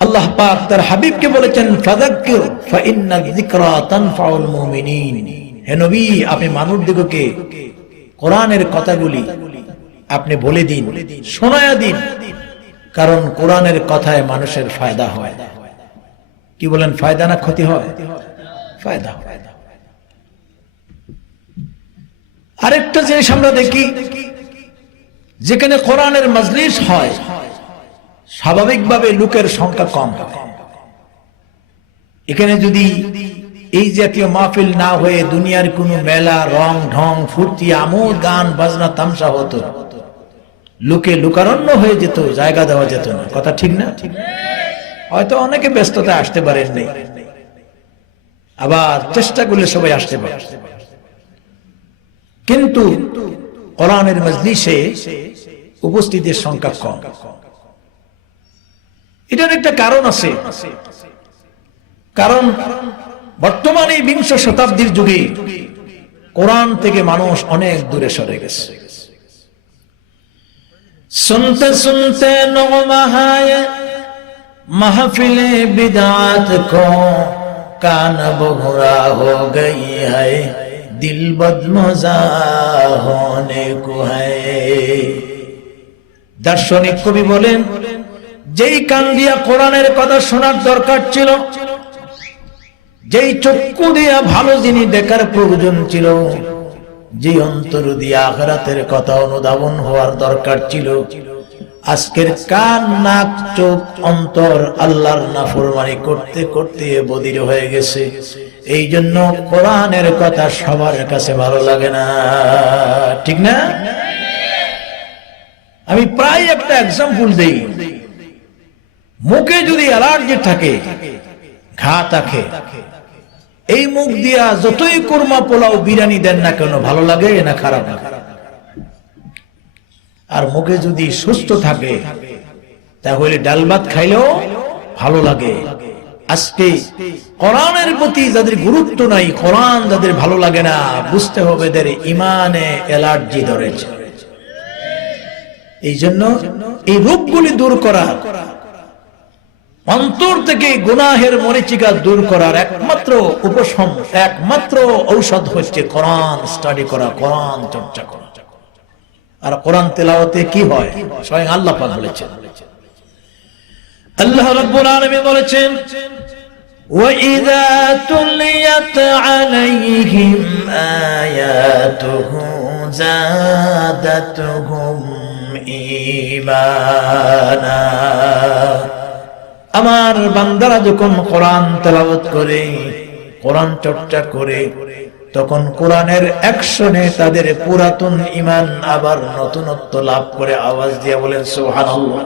আল্লাহ পাক তার হাবিবকে বলেছেন ফাযাক্কির ফাইন্না যিকরা তানফাউল মুমিনিন। হে নবী, আপনি মানুষদিগকে কোরআনের কথাগুলি আপনি বলে দিন, শোনায়া দিন, কারণ কোরআনের কথায় মানুষের ফায়দা হয়। কি বলেন, ফায়দা না ক্ষতি হয়? ফায়দা হয়। আরেকটা জিনিস আমরা দেখি, যেখানে কোরআনের মজলিস হয় স্বাভাবিকভাবে লোকের সংখ্যা কম হয়। এখানে যদি এই জাতীয় মাহফিল না হয়ে দুনিয়ার কোন মেলা, রং ঢং, ফুর্তি, আমোদ, গান বাজনা, তামসা হতো, লোকে লোকারণ্য হয়ে যেত, জায়গা দেওয়া যেত না। কথা ঠিক না? হয়তো অনেকে ব্যস্ততা আসতে পারেন নাই, আবার চেষ্টা করলে সবাই আসতে পারে, কিন্তু কোরআনের মজলিসে উপস্থিতির সংখ্যা কম। এটার একটা কারণ আছে, কারণ বর্তমানে বিংশ শতাব্দীর যুগে কোরআন থেকে মানুষ অনেক দূরে সরে গেছে। सुनते सुनते नगमाहाए महफिले बिदात को कान बहुरा हो गई है, दिल बदमजा होने को है। দার্শনিক কবি বলেন, যেই কান দিয়া কোরআনের কথা শোনার দরকার ছিল, যেই চক্ষু দিয়া ভালো জিনিস দেখার প্রয়োজন ছিল, যে অন্তর দিয়ে আখিরাতের কথা অনুধাবন হওয়ার দরকার ছিল, আজকের কান, নাক, চোখ, অন্তর আল্লাহর নাফরমানি করতে করতে বধির হয়ে গেছে। এই জন্য কোরআনের কথা সবার কাছে ভালো লাগে না, ঠিক না? আমি প্রায় একটা এক্সাম্পল দেই। মুখে যদি অ্যালার্জি থাকে, ঘা থাকে, এই মুখ দিয়া যতই কুরমা, পোলাও, বিরিয়ানি দেন না কেন, ভালো লাগে না খারাপ লাগে? আর মুখে যদি সুস্থ থাকে, তাহলে ডাল ভাত খাইলেও ভালো লাগে। আজকে কোরআনের প্রতি যাদের গুরুত্ব নাই, কোরআন যাদের ভালো লাগে না, বুঝতে হবে এদের ইমানে অ্যালার্জি ধরেছে। এই জন্য এই রোগগুলি দূর করা, অন্তর থেকে গুনাহের মরিচিকা দূর করার একমাত্র উপশম, একমাত্র ঔষধ হচ্ছে কোরআন স্টাডি করা, কোরআন চর্চা করা। আর কোরআন তেলাওয়াতে কি হয়? স্বয়ং আল্লাহ পাক বলেছেন, আল্লাহ রাব্বুল আলামিন বলেছেন, ওয়া ইযা তুলিয়াত আলাইহিম আয়াতুহু যাদাতুহুম ঈমানা। আমার বান্দারা যখন কোরআন তেলাওয়াত করে, কোরআন চর্চা করে, তখন কোরআনের অ্যাকশনে তাদের পুরাতন ঈমান আবার নতুনত্ব লাভ করে। আওয়াজ দিয়ে বলেন সুবহানাল্লাহ।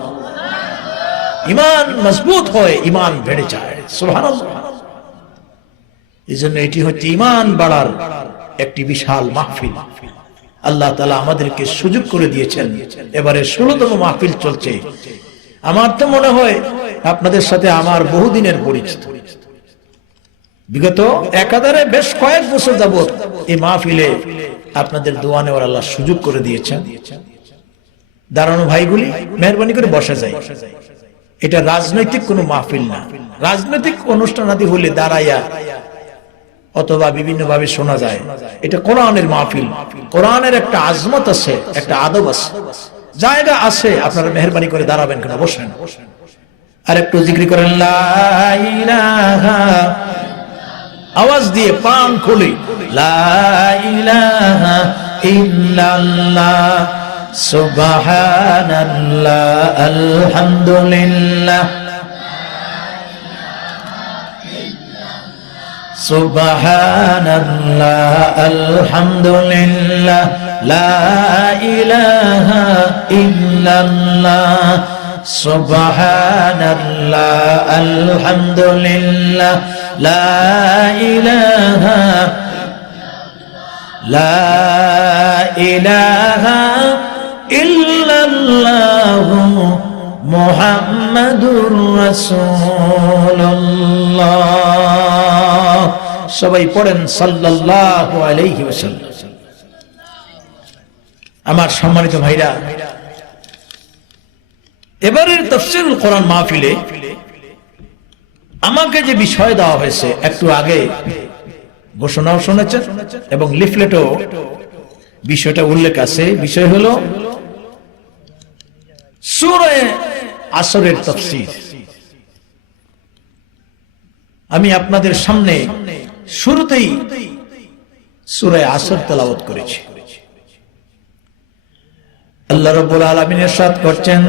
ঈমান মজবুত হয়, ঈমান বেড়ে যায়। সুবহানাল্লাহ। এজন্য এটি হচ্ছে ঈমান বাড়ার একটি বিশাল মাহফিল। আল্লাহ তাআলা আমাদেরকে সুযোগ করে দিয়েছেন। এবারে 16তম মাহফিল চলছে। আমার তো মনে হয় আপনাদের সাথে আমার বহুদিনের পরিচিত। বিগত একাধারে বেশ কয়েক বছর যাবত এই মাহফিলে আপনাদের দোয়া নেওয়ার আল্লাহ সুযোগ করে দিয়েছেন। দাঁড়ানো ভাইগুলি মেহরবানি করে বসা যায়। এটা রাজনৈতিক কোনো মাহফিল না। রাজনৈতিক অনুষ্ঠান আদি হলে দাঁড়াইয়া অথবা বিভিন্ন ভাবে শোনা যায়। এটা কোরআনের মাহফিল। কোরআনের একটা আজমত আছে, একটা আদব আছে, জায়গা আছে। আপনারা মেহরবানি করে দাঁড়াবেন কেন, বসেন। আর একটু জিকির করেন লা ইলাহা, আওয়াজ দিয়ে প্রাণ খুলে লা ইলাহা ইল্লাল্লাহ সুবহানাল্লাহ আলহামদুলিল্লাহ সুবহানাল্লাহ আলহামদুলিল্লাহ লা ইলাহা ইল্লাল্লাহ সুবহানাল্লাহ আলহামদুলিল্লাহ লা ইলাহা ইল্লাল্লাহ মুহাম্মাদুর রাসূলুল্লাহ। সবাই পড়েন সাল্লাল্লাহু আলাইহি ওয়াসাল্লাম। আমার সম্মানিত ভাইরা, এবারের তাফসীরুল কোরআন মাহফিলে আমাকে যে বিষয় দেওয়া হয়েছে একটু আগে ঘোষণাও শুনেছেন এবং লিফলেটও বিষয়টা উল্লেখ আছে। বিষয় হলো সূরা আসরের তাফসীর। আমি আপনাদের সামনে শুরুতেই সূরা আসর তেলাওয়াত করেছি। আল্লাহ রাব্বুল আলামিন ইরশাদ করছেন,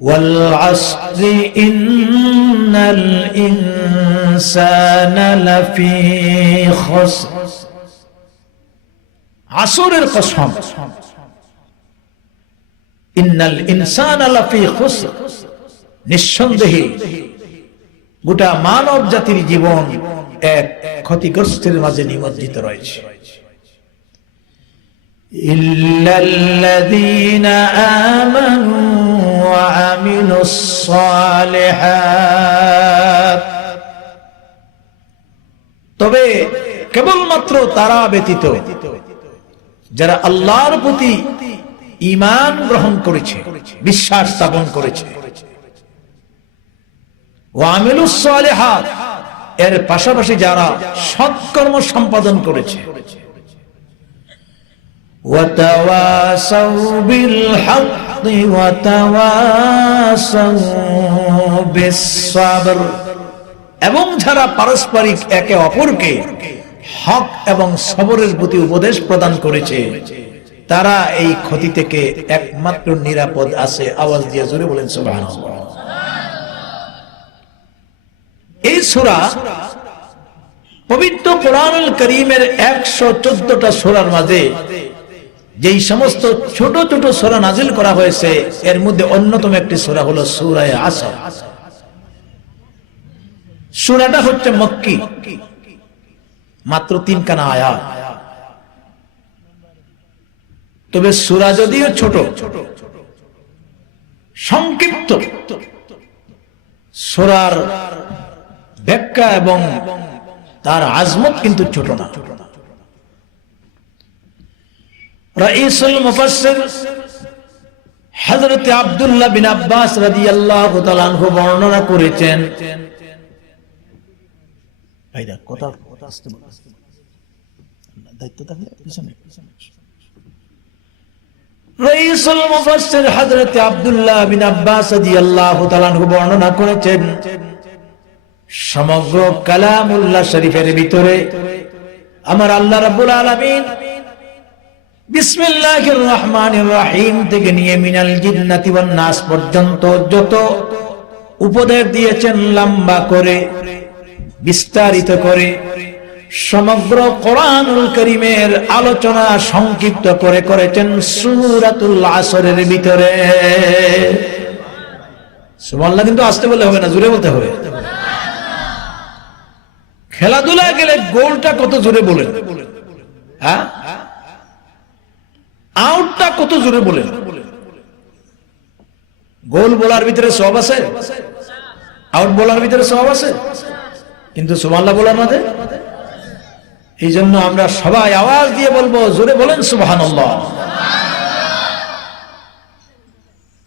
ওয়াল আসরি ইন্নাল ইনসানা লাফি খুসর। আসরের কসম, ইন্নাল ইনসানা লাফি খুসর, নিঃসন্দেহে গোটা মানব জাতির জীবন এক ক্ষতিগ্রস্তের মাঝে নিমজ্জিত রয়েছে। ইল্লাল্লাযীনা আমানু ওয়া আমিলুস সালিহাত, তবে কেবলমাত্র তারা ব্যতীত যারা আল্লাহর প্রতি ঈমান গ্রহণ করেছে, বিশ্বাস স্থাপন করেছে, ওয়া আমিলুস সালিহাত, এর পাশাপাশি যারা সৎকর্ম সম্পাদন করেছে, ওয়া তাওয়াসাউ বিল হাক্কি ওয়া তাওয়াসাউ বিস সাবর, এবং যারা পারস্পরিক একে অপরকে হক এবং সবরের প্রতি উপদেশ প্রদান করেছে, তারা এই ক্ষতি থেকে একমাত্র নিরাপদ আছে। আওয়াজ দিয়ে জোরে বলেন সুবহানাল্লাহ। এই সূরা পবিত্র কোরআনুল কারীমের 114টা সূরার মাঝে যেই সমস্ত ছোট ছোট সূরা নাজিল করা হয়েছে, এর মধ্যে অন্যতম একটি সূরা হলো সূরা আসর। সূরাটা হচ্ছে মক্কি, মাত্র 3 খানা আয়াত। তবে সূরা যদিও ছোট, সংক্ষিপ্ত, সূরার ব্যাখ্যা এবং তার আজমত কিন্তু ছোট না। রাইসুল মুফাসসির হযরত আব্দুল্লাহ বিন আব্বাস রাদিয়াল্লাহু তাআলা আনহু বর্ণনা করেছেন, ভাইরা কথা আসতে দায়িত্ব থাকলে পিছনে। রাইসুল মুফাসসির হযরত আব্দুল্লাহ বিন আব্বাস রাদিয়াল্লাহু তাআলা আনহু বর্ণনা করেছেন, সমগ্র কালামুল্লাহ শরীফের ভিতরে আমার আল্লাহ রাব্বুল আলামিন বিসমিল্লাহির রহমানির রহিম থেকে নিয়ে মিনাল জিন্নাতি ওয়ান নাস পর্যন্ত যত উপদেশ দিয়েছেন, লম্বা করে বিস্তারিত করে সমগ্র কোরআনুল কারীমের আলোচনা সংক্ষিপ্ত করে করেছেন সূরাতুল আসরের ভিতরে। সুবহানাল্লাহ। কিন্তু আসতে বললে হবে না, জোরে বলতে হবে। খেলাধুলা গেলে গোলটা কত জোরে বলেন, হ্যাঁ, আউটটা কত জোরে বলেন। গোল বলার ভিতরে সওয়াব আছে, আউট বলার ভিতরে সওয়াব আছে, কিন্তু সুবহানাল্লাহ বলার মধ্যে। এই জন্য আমরা সবাই আওয়াজ দিয়ে বলবো, জোরে বলেন সুবহানাল্লাহ।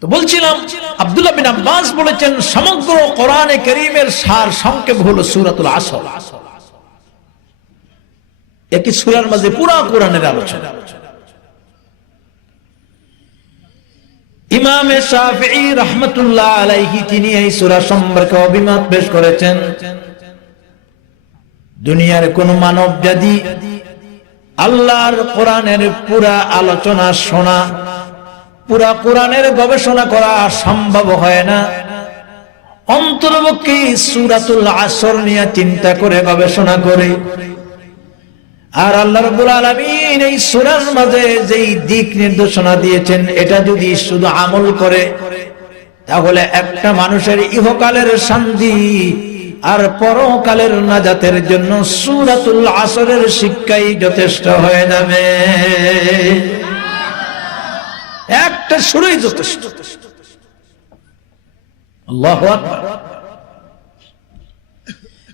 তো বলছিলাম, আব্দুল্লাহ বিন আব্বাস বলেছেন সমগ্র কোরআনে কারীমের সার সংক্ষেপ হলো সূরাতুল আসর। একই সূরার মাঝে পুরো কোরআনের আলোচনা। ইমাম শাফিঈ রাহমাতুল্লাহ আলাইহি তিনি এই সূরা সম্পর্কে অভিমত পেশ করেছেন, দুনিয়ার কোন মানব জাতি আল্লাহর কোরআনের পুরা আলোচনা শোনা, পুরা কোরআনের গবেষণা করা সম্ভব হয় না, অন্তরপক্ষে সূরাতুল আসর নিয়ে চিন্তা করে গবেষণা করে। আর আল্লাহ রাব্বুল আলামিন এই সূরার মাঝে যেই দিক নির্দেশনা দিয়েছেন, এটা যদি শুধু আমল করে, তাহলে একটা মানুষের ইহকালের শান্তি আর পরকালের নাজাতের জন্য সূরাতুল আসরের শিক্ষাই যথেষ্ট হয়ে যাবে। একটা সূরাই যথেষ্ট। আল্লাহু আকবার।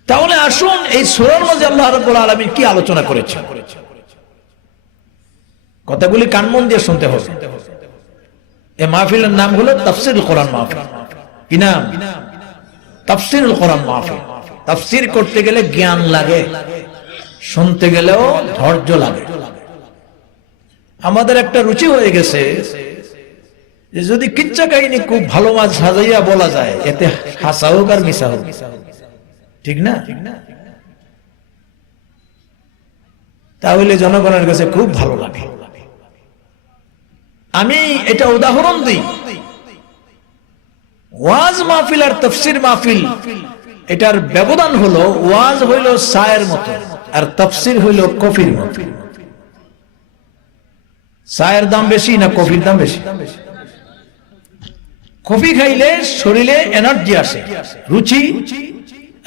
তাহলে আসুন এই সূরার মধ্যে আল্লাহ রাব্বুল আলামিন কি আলোচনা করেছেন, কথাগুলি কান মন দিয়ে শুনতে হবে। এই মাহফিলের নাম হলো তাফসীরুল কোরআন মাহফিল। কি নাম? তাফসীরুল কোরআন মাহফিল। তাফসীর করতে গেলে জ্ঞান লাগে, শুনতে গেলেও ধৈর্য লাগে। আমাদের একটা রুচি হয়ে গেছে যে যদি কিচ্ছা কাহিনী খুব ভালো মাছ সাজাইয়া বলা যায়, এতে হাসা হোক আর মিশা হোক, ঠিক না? তাহলে জনগণের কাছে খুব ভালো লাগে। আমি এটা উদাহরণ দিই, ওয়াজ মাহফিল আর তাফসীর মাহফিল এটার ব্যবধান হলো, ওয়াজ হইল চায়ের মতো আর তাফসীর হইল কফির মতো। চায়ের দাম বেশি না কফির দাম বেশি? কফি খাইলে শরীরে এনার্জি আসে, রুচি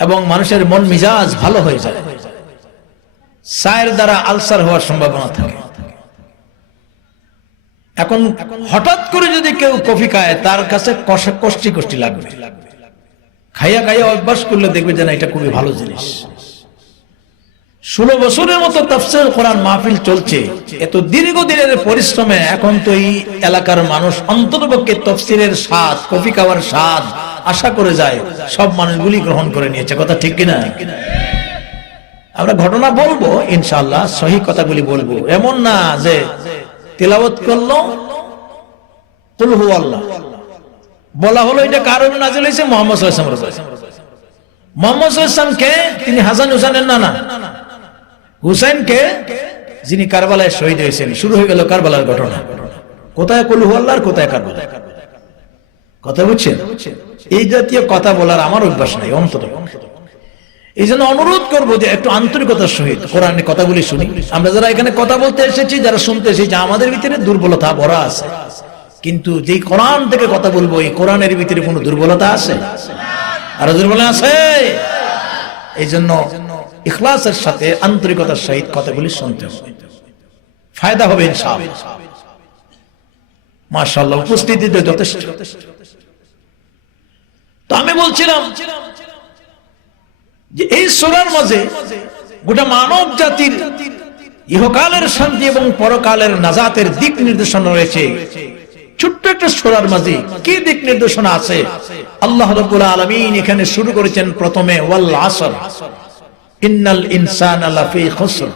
এবং মানুষের মন মিজাজ ভালো হয়ে যায়। চায়ের দ্বারা আলসার হওয়ার সম্ভাবনা থাকে। এখন হঠাৎ করে যদি কেউ কফি খায়, তার কাছে কষ্টি কষ্টি লাগবে। খাইয়া খাইয়া অভ্যাস করলে দেখবে যে না, এটা খুবই ভালো জিনিস। 16 বছরের মতো তাফসীর কোরআন মাহফিল চলছে, এত দীর্ঘদিনের পরিশ্রমে এখন তো এই এলাকার মানুষ অন্ততপক্ষে তাফসীরের স্বাদ, কফি খাওয়ার স্বাদ আশা করে যায়, সব মানুষগুলি গ্রহণ করে নিয়েছে। কথা ঠিক কিনা? আমরা ঘটনা বলবো ইনশাআল্লাহ, সহি কথাগুলি বলবো। এমন না যে তিলাওয়াত করলো কুল হুয়াল্লাহ, বলা হলো এটা কার উপর নাযিল হয়েছে? মুহাম্মদ সাল্লাল্লাহু আলাইহি ওয়াসাল্লাম। মুহাম্মদ সাল্লাল্লাহু আলাইহি ওয়াসাল্লাম কে? তিনি হাসান হুসাইনের নানা। হুসাইন কে? যিনি কারবালায় শহীদ হয়েছেন। শুরু হয়ে গেল কারবালার ঘটনা। কোথায় কুল হুয়াল্লাহ আর কোথায় কারবালা? কথা বুঝছেন? এই জাতীয় কথা বলার আমার অভ্যাস নাই অন্তত। এই জন্য অনুরোধ করবো যে একটু আন্তরিকতার সহিত কোরআনের কথাগুলি শুনি। আমরা যারা এখানে কথা বলতে এসেছি, যারা শুনতে এসেছি, আমাদের ভিতরে দুর্বলতা ভরা আছে, কিন্তু যেই কোরআন থেকে কথা বলবো, এই কোরআনের ভিতরে কোনো দুর্বলতা আছে? আরো দুর্বলতা আছে? এই জন্য ইখলাসের সাথে আন্তরিকতার সহিত কথাগুলি শুনতে হবে, ফায়দা হবে ইনশাআল্লাহ। মাশাআল্লাহ, উপস্থিতিতে যথেষ্ট। তো আমি বলছিলাম যে এই সূরার মাঝে গোটা মানব জাতির ইহকালের শান্তি এবং পরকালের নাজাতের দিক নির্দেশনা রয়েছে। ছোট্ট একটা সূরার মাঝে কি দিক নির্দেশনা আছে? আল্লাহ রাব্বুল আলামিন এখানে শুরু করেছেন প্রথমে ওয়াল আসর, ইন্নাল ইনসানা লাফি খুসর।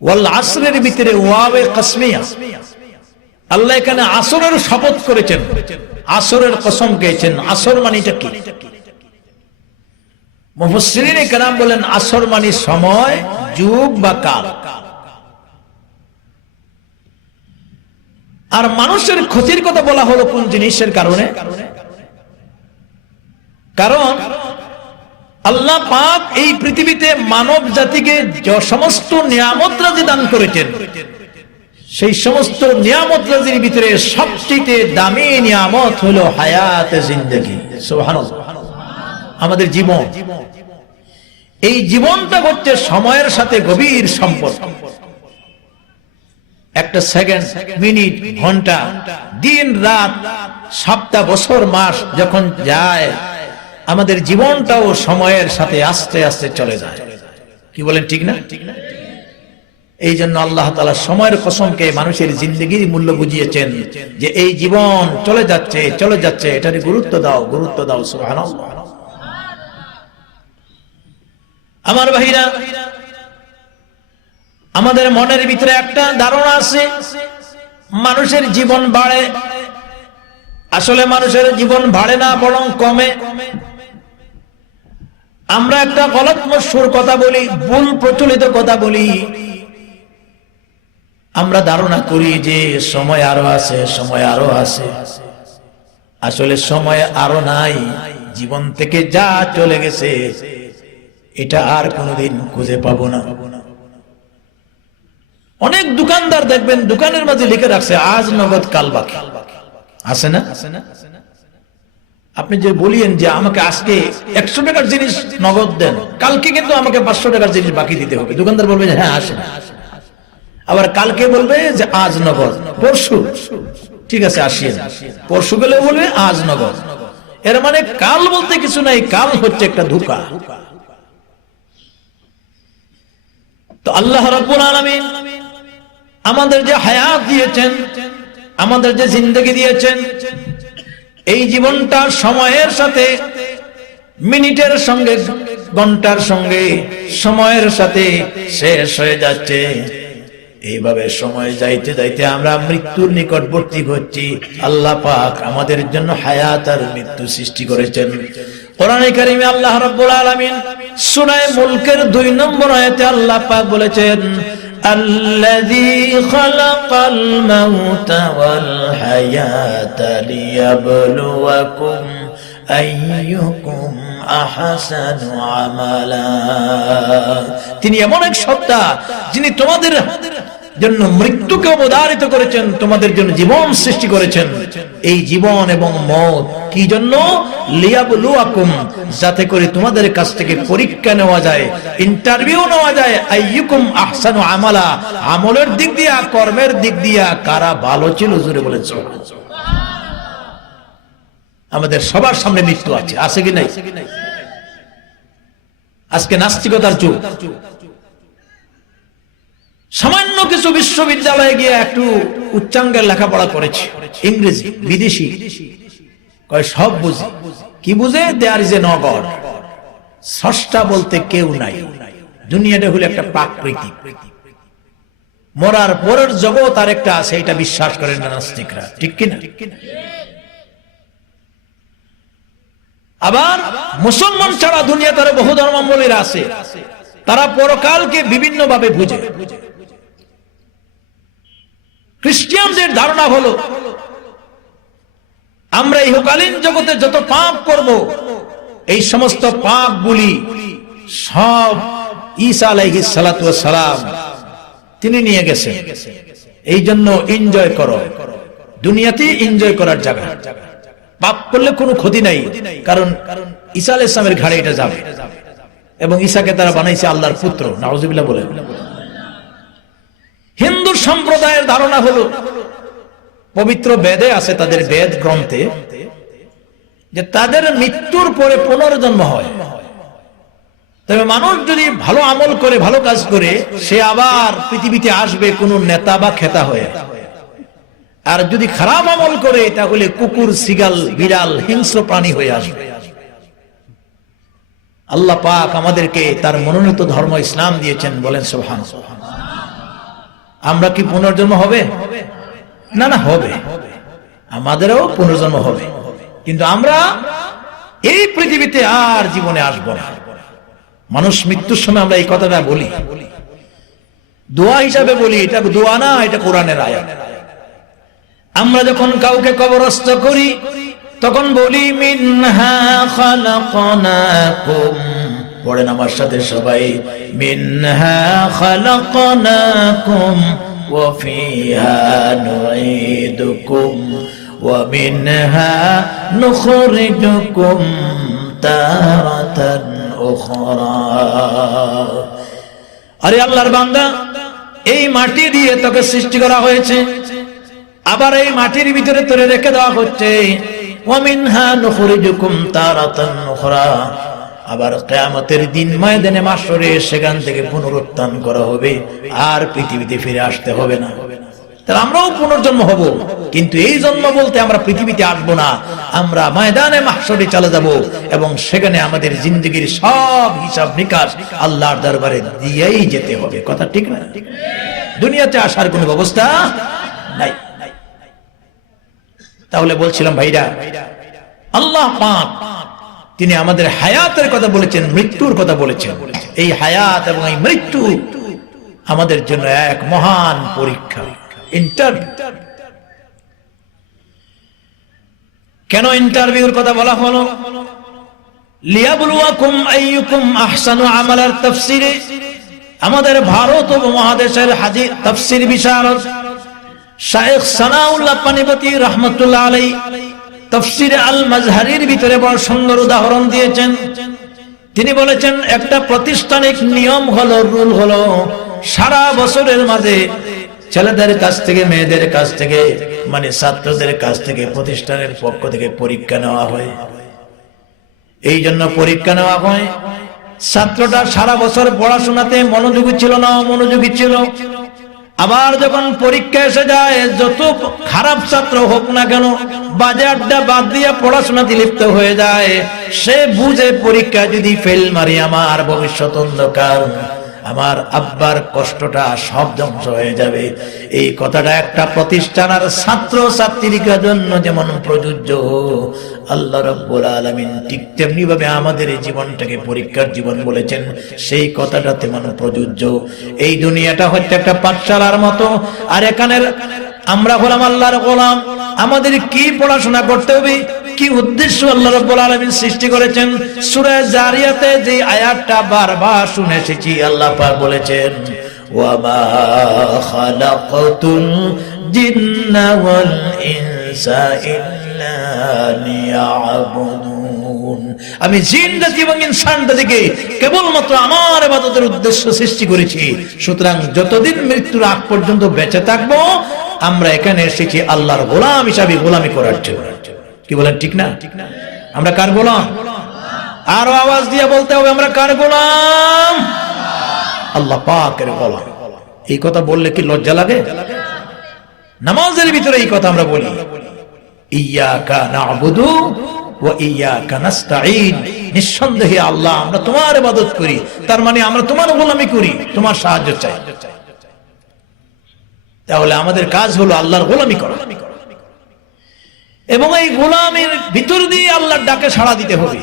ওয়াল আসরের ভিতরে ওয়াবে কসমিয়া, আল্লাহ এখানে আসরের শপথ করেছেন, আসরের কসম খেয়েছেন। আসর মানেটা কি? মুফাসসিরিনে কেরাম বলেন আসর মানে সময়, যুগ বা কাল। আর মানুষের ক্ষতির কথা বলা হলো কোন জিনিসের কারণে? কারণ আল্লাহ পাক এই পৃথিবীতে মানব জাতিকে যে সমস্ত নিয়ামত রাজি দান করেছেন, সেই সমস্ত নিয়ামত রাজির ভিতরে সবচেয়ে দামি নিয়ামত হলো হায়াতে জিন্দেগি। সুবহানাল্লাহ, আমাদের জীবন। এই জীবনটা হচ্ছে সময়ের সাথে গভীর সম্পর্ক। একটা সেকেন্ড, মিনিট, ঘন্টা, দিন, রাত, সপ্তাহ, বছর, মাস যখন যায়, আমাদের জীবনটাও সময়ের সাথে আস্তে আস্তে চলে যায়। কি বলেন, ঠিক না? এই জন্য আল্লাহ তাআলা সময়ের কসমকে মানুষের জিন্দেগির মূল্য বুঝিয়েছেন যে এই জীবন চলে যাচ্ছে, চলে যাচ্ছে, এটার গুরুত্ব দাও, গুরুত্ব দাও। সুবহানাল্লাহ। আমার ভাইরা, আমাদের মনের ভিতরে একটা ধারণা আছে মানুষের জীবন বাড়ে। আসলে মানুষের জীবন বাড়ে না, বরং কমে। আমরা একটা গলত মশহুর কথা বলি, ভুল প্রচলিত কথা বলি। আমরা ধারণা করি যে সময় আরো আছে, সময় আরো আছে। আসলে সময় আরো নাই। জীবন থেকে যা চলে গেছে এটা আর কোনোদিন খুঁজে পাবো না। অনেক দোকানদার দেখবেন দোকানের মাঝে লিখে রাখছে আজ নগদ কাল বাকি। আছে না? আপনি যে বলিয়েন যে আমাকে আজকে 100 টাকার জিনিস নগদ দেন, কালকে কিন্তু আমাকে 500 টাকার জিনিস বাকি দিতে হবে। দোকানদার বলবে যে হ্যাঁ আসেন। আবার কালকে বলবে যে আজ নগদ, পরশু ঠিক আছে আসিয়েন, পরশু গেলে বলবে আজ নগদ। এর মানে কাল বলতে কিছু নাই, কাল হচ্ছে একটা ধোঁকা। তো আল্লাহ রাব্বুল আলামিন আমাদের যে হায়াত দিয়েছেন, আমাদের যে জিন্দেগি দিয়েছেন, এই জীবনটা সময়ের সাথে, মিনিটের সঙ্গে, ঘন্টার সঙ্গে, সময়ের সাথে শেষ হয়ে যাচ্ছে। এইভাবে সময় যাইতে যাইতে আমরা মৃত্যুর নিকটবর্তী হচ্ছি। আল্লাহ পাক আমাদের জন্য হায়াত আর মৃত্যু সৃষ্টি করেছেন। কোরআনে কারিমে আল্লাহ রাব্বুল আলামিন সূরা মুলকের 2 নম্বর আয়াতে আল্লাহ পাক বলেছেন, আল্লাযী খালাকাল মাউতা ওয়াল হায়াতা লিয়াবলুয়াকুম আইয়ুকুম আহসানু আমালা। তিনি এমন এক সত্তা যিনি তোমাদের জন্য মৃত্যুকে অবধারিত করেছেন, তোমাদের জন্য জীবন সৃষ্টি করেছেন। এই জীবন এবং মওত কি জন্য? লিয়াবলুয়াকুম, যাতে করে তোমাদের কাছ থেকে পরীক্ষা নেওয়া যায়, ইন্টারভিউ নেওয়া যায়। আইয়ুকুম আহসানু আমালা, আমলের দিক দিয়া, কর্মের দিক দিয়া কারা ভালো ছিল, জোরে বলেন সুবহানাল্লাহ। আমাদের সবার সামনে মৃত্যু আছে, আছে কি নাই? আজকে নাস্তিকতার যুগ। সামান্য কিছু বিশ্ববিদ্যালয়ে গিয়ে একটু উচ্চাঙ্গের লেখাপড়া করেছে, ইংরেজি, বিদেশি, কয় সব বুঝি। কি বুঝে? There is a no God, স্রষ্টা বলতে কেউ নাই, দুনিয়াটা হলো একটা প্রাকৃতিক, মরার পরের জগৎ আর একটা আছে, এটা বিশ্বাস করেন না নাস্তিকরা, ঠিক কিনা? আবার মুসলমান ছাড়া দুনিয়াতে আরো বহু ধর্মাবলম্বীরা আছে, তারা পরকালকে বিভিন্ন ভাবে বুঝে। খ্রিস্টানদের ধারণা হলো আমরা ইহকালীন জগতে যত পাপ করব, এই সমস্ত পাপগুলি সব ঈসা আলাইহিস সালাতু ওয়াস সালাম তিনি নিয়ে গেছেন। এই জন্য এনজয় করো, দুনিয়াতে এনজয় করার জায়গা। পাপ করলে কোনো ক্ষতি নাই, কারণ ঈসা আলাইহিস সালামের ঘাড়ে এটা যাবে, এবং ঈসাকে তারা বানাইছে আল্লাহর পুত্র, নাউজুবিল্লাহ বলেন। হিন্দু সম্প্রদায়ের ধারণা হলো, পবিত্র বেদে আছে, তাদের বেদ গ্রন্থে, যে তাদের মৃত্যুর পরে পুনর্জন্ম হয়। তবে মানুষ যদি ভালো আমল করে, ভালো কাজ করে, সে আবার পৃথিবীতে আসবে কোন নেতা বা খেতা হয়ে। আর যদি খারাপ আমল করে, তাহলে কুকুর, সিগাল, বিড়াল, হিংস্র প্রাণী হয়ে আসবে। আল্লাহ পাক আমাদেরকে তার মনোনীত ধর্ম ইসলাম দিয়েছেন, বলেন সুবহানাল্লাহ। আমরা কি পুনর্জন্ম হবে? না, না, হবে, আমাদেরও পুনর্জন্ম হবে, কিন্তু আমরা এই পৃথিবীতে আর জীবনে আসবো না। মানুষ মৃত্যুর সময় আমরা এই কথাটা বলি, দোয়া হিসাবে বলি, এটা দোয়া না, এটা কোরআনের আয়াত। আমরা যখন কাউকে কবরস্থ করি, তখন বলি মিনহা খালাকনাকুম, পড়েন আমার সাথে সবাই, মিনহা খালাকনাকুম ওয়া ফিহা নুঈদুকুম ওয়া মিনহা নুখরিজুকুম তারাতান উখরা। আরে আল্লাহর বান্দা, এই মাটি দিয়ে তোকে সৃষ্টি করা হয়েছে, আবার এই মাটির ভিতরে তোরে রেখে দেওয়া হচ্ছে। ওয়া মিনহা নুখরিজুকুম তারাতান উখরা, আবার কিয়ামতের দিন ময়দানে মাশরে সেখান থেকে পুনরুত্থান করা হবে, আর পৃথিবীতে ফিরে আসতে হবে না। তাহলে আমরাও পুনর্জন্ম হব, কিন্তু এই জন্ম বলতে আমরা পৃথিবীতে আসবো না, আমরা ময়দানে মাশরে চলে যাব, এবং সেখানে আমাদের জিন্দগির সব হিসাব নিকাশ আল্লাহর দরবারে দিয়েই যেতে হবে। কথা ঠিক না? দুনিয়াতে আসার কোনো ব্যবস্থা নাই। তাহলে বলছিলাম ভাইরা, আল্লাহ পাক তিনি আমাদের হায়াতের কথা বলেছেন, মৃত্যুর কথা বলেছেন। এই হায়াত এবং এই মৃত্যু আমাদের জন্য এক মহান পরীক্ষা, ইন্টারভিউ। কেন ইন্টারভিউর কথা বলা হলো? লিয়াবলুয়াকুম আইয়ুকুম আহসানু আমালার তাফসিরে আমাদের ভারত উপমহাদেশের হাদিস তাফসির বিশারদ শায়েখ সানাউল্লাহ পানিপতি রাহমাতুল্লাহ আলাইহি তাফসিরে আল মাজহারির ভিতরে বড় সুন্দর উদাহরণ দিয়েছেন। তিনি বলেছেন, একটা প্রাতিষ্ঠানিক নিয়ম হলো, রুল হলো, সারা বছরের মাঝে ছেলেদের কাছ থেকে, মেয়েদের কাছ থেকে, মানে ছাত্রদের কাছ থেকে প্রতিষ্ঠানের পক্ষ থেকে পরীক্ষা নেওয়া হয়। এই জন্য পরীক্ষা নেওয়া হয়, ছাত্রটা সারা বছর পড়াশোনাতে মনোযোগী ছিল না অমনোযোগী ছিল, আবার যখন পরীক্ষা এসে যায়, যত খারাপ ছাত্র হোক না কেন, বাজে আড্ডা বাদ দিয়ে পড়াশোনাতে লিপ্ত হয়ে যায়, সে বুঝে পরীক্ষা যদি ফেল মারি আমার ভবিষ্যৎ অন্ধকার, আমার আব্বার কষ্টটা সব ধ্বংস হয়ে যাবে। এই কথাটা একটা প্রতিষ্ঠান আর ছাত্র ছাত্রীদের জন্য যেমন প্রযোজ্য, আল্লাহ রাব্বুল আলামিন ঠিক তেমনি ভাবে আমাদের এই জীবনটাকে পরীক্ষার জীবন বলেছেন, সেই কথাটা তেমন প্রযোজ্য। এই দুনিয়াটা হচ্ছে একটা পাঠশালার মতো, আর এখানে আমরা হলাম আল্লাহর গোলাম। আমাদের কি পড়াশোনা করতে হবে, কি উদ্দেশ্য আল্লাহ রাব্বুল আলামিন সৃষ্টি করেছেন, সূরা জারিয়াতে যে আয়াতটা বারবার শুনে এসেছি, আল্লাহ পাক বলেছেন, ওয়া মা খালাকাতুল জিন্না ওয়াল ইনসা ইল্লা লিয়াবুদুন। আমি জিন জাতি এবং ইনসান জাতিকে কেবলমাত্র আমার ইবাদতের উদ্দেশ্য সৃষ্টি করেছি। সুতরাং যতদিন মৃত্যুর আগ পর্যন্ত বেঁচে থাকবো, আমরা এখানে এসেছি আল্লাহর গোলাম হিসাবে গোলামি করার জন্য। কি বলেন, ঠিক না? আমরা কার গোলাম? আরো আওয়াজ দিয়ে বলতে হবে, আমরা কার গোলাম? আল্লাহ পাকের গোলাম। এই কথা বললে কি লজ্জা লাগে? নামাজের ভিতরে এই কথা আমরা বলি, ইয়্যাকা না'বুদু ওয়া ইয়্যাকা নাস্তাঈন। নিঃসন্দেহে আল্লাহ, আমরা তোমার ইবাদত করি, তার মানে আমরা তোমার গোলামি করি, তোমার সাহায্য চাই। তাহলে আমাদের কাজ হলো আল্লাহর গোলামি করা, এবং এই গোলামির ভিতর দিয়ে আল্লাহর ডাকে সাড়া দিতে হবে।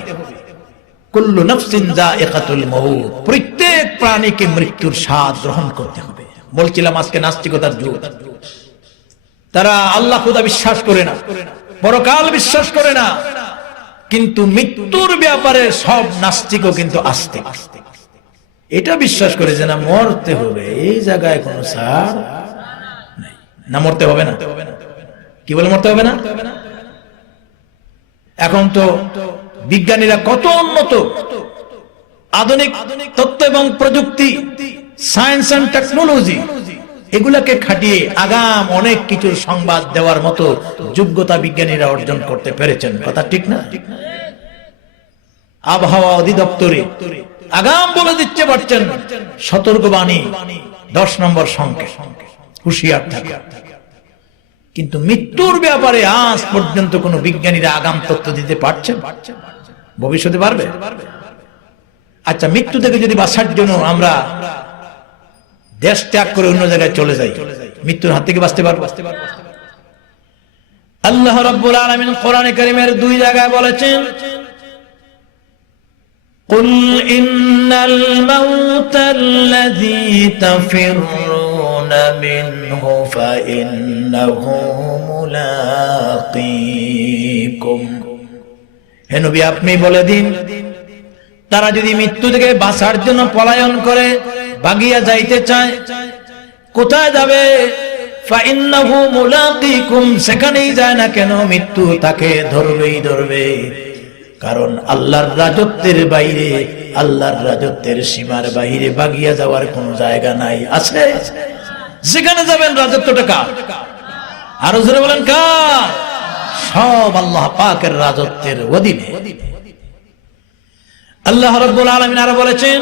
কুল্লু নাফসিন যায়িকাতুল মাউত, প্রত্যেক প্রাণীকে মৃত্যুর স্বাদ গ্রহণ করতে হবে। বলছিলাম আজকে নাস্তিকতার যুগ, তারা আল্লাহ খোদা বিশ্বাস করে না, পরকাল বিশ্বাস করে না, কিন্তু মৃত্যুর ব্যাপারে সব নাস্তিকও কিন্তু আস্তিক। এটা বিশ্বাস করে যে না, মরতে হবে, এই জায়গায় কোনো ছাড় নাই, না মরতে হবে না। কি বলে মরতে হবে না? এখন তো বিজ্ঞানীরা কত উন্নত, আধুনিক তথ্য এবং প্রযুক্তি, সায়েন্স এন্ড টেকনোলজি, এগুলাকে খাটিয়ে আগাম অনেক কিছুর সংবাদ দেওয়ার মতো যোগ্যতা বিজ্ঞানীরা অর্জন করতে পেরেছেন। কথা ঠিক না? আবহাওয়া অধিদপ্তরে আগাম বলে দিচ্ছে পারছেন, সতর্কবাণী 10 নম্বর সংকেত, হুঁশিয়ার থাকা। কিন্তু মৃত্যুর ব্যাপারে আজ পর্যন্ত কোন বিজ্ঞানীরা আগাম তথ্য দিতে পারছেন? ভবিষ্যতে পারবে? আচ্ছা, মৃত্যু থেকে যদি বাঁচার জন্য আমরা দেশ ত্যাগ করে অন্য জায়গায় চলে যাই, মৃত্যুর হাত থেকে বাঁচতে পারবো? আল্লাহ রাব্বুল আলামিন কোরআনে কারীমের 2 জায়গায় বলেছেন, কুল ইন্নাল মাউতাল্লাযী তাফিরুনা মিনহু ফাইন্নাহু মুলাকীকুম। হে নবী, আপনি বলে দিন, তারা যদি মৃত্যু থেকে বাঁচার জন্য পলায়ন করে ভাগিয়া যাইতে চায়, কোথায় যাবে? ফাইন্নাহু মুলাকীকুম, সেখানেই যায় না কেন, মৃত্যু তাকে ধরবেই ধরবে। কারণ আল্লাহর রাজত্বের বাইরে, আল্লাহর রাজত্বের সীমার বাইরে ভাগিয়া যাওয়ার কোন জায়গা নাই। আছে? যেখানে যাবেন রাজত্বটা কার? আরো জোরে বলেন, কার? সব আল্লাহ পাকের রাজত্বের অধীনে। আল্লাহ রাব্বুল আলামিন আরো বলেছেন,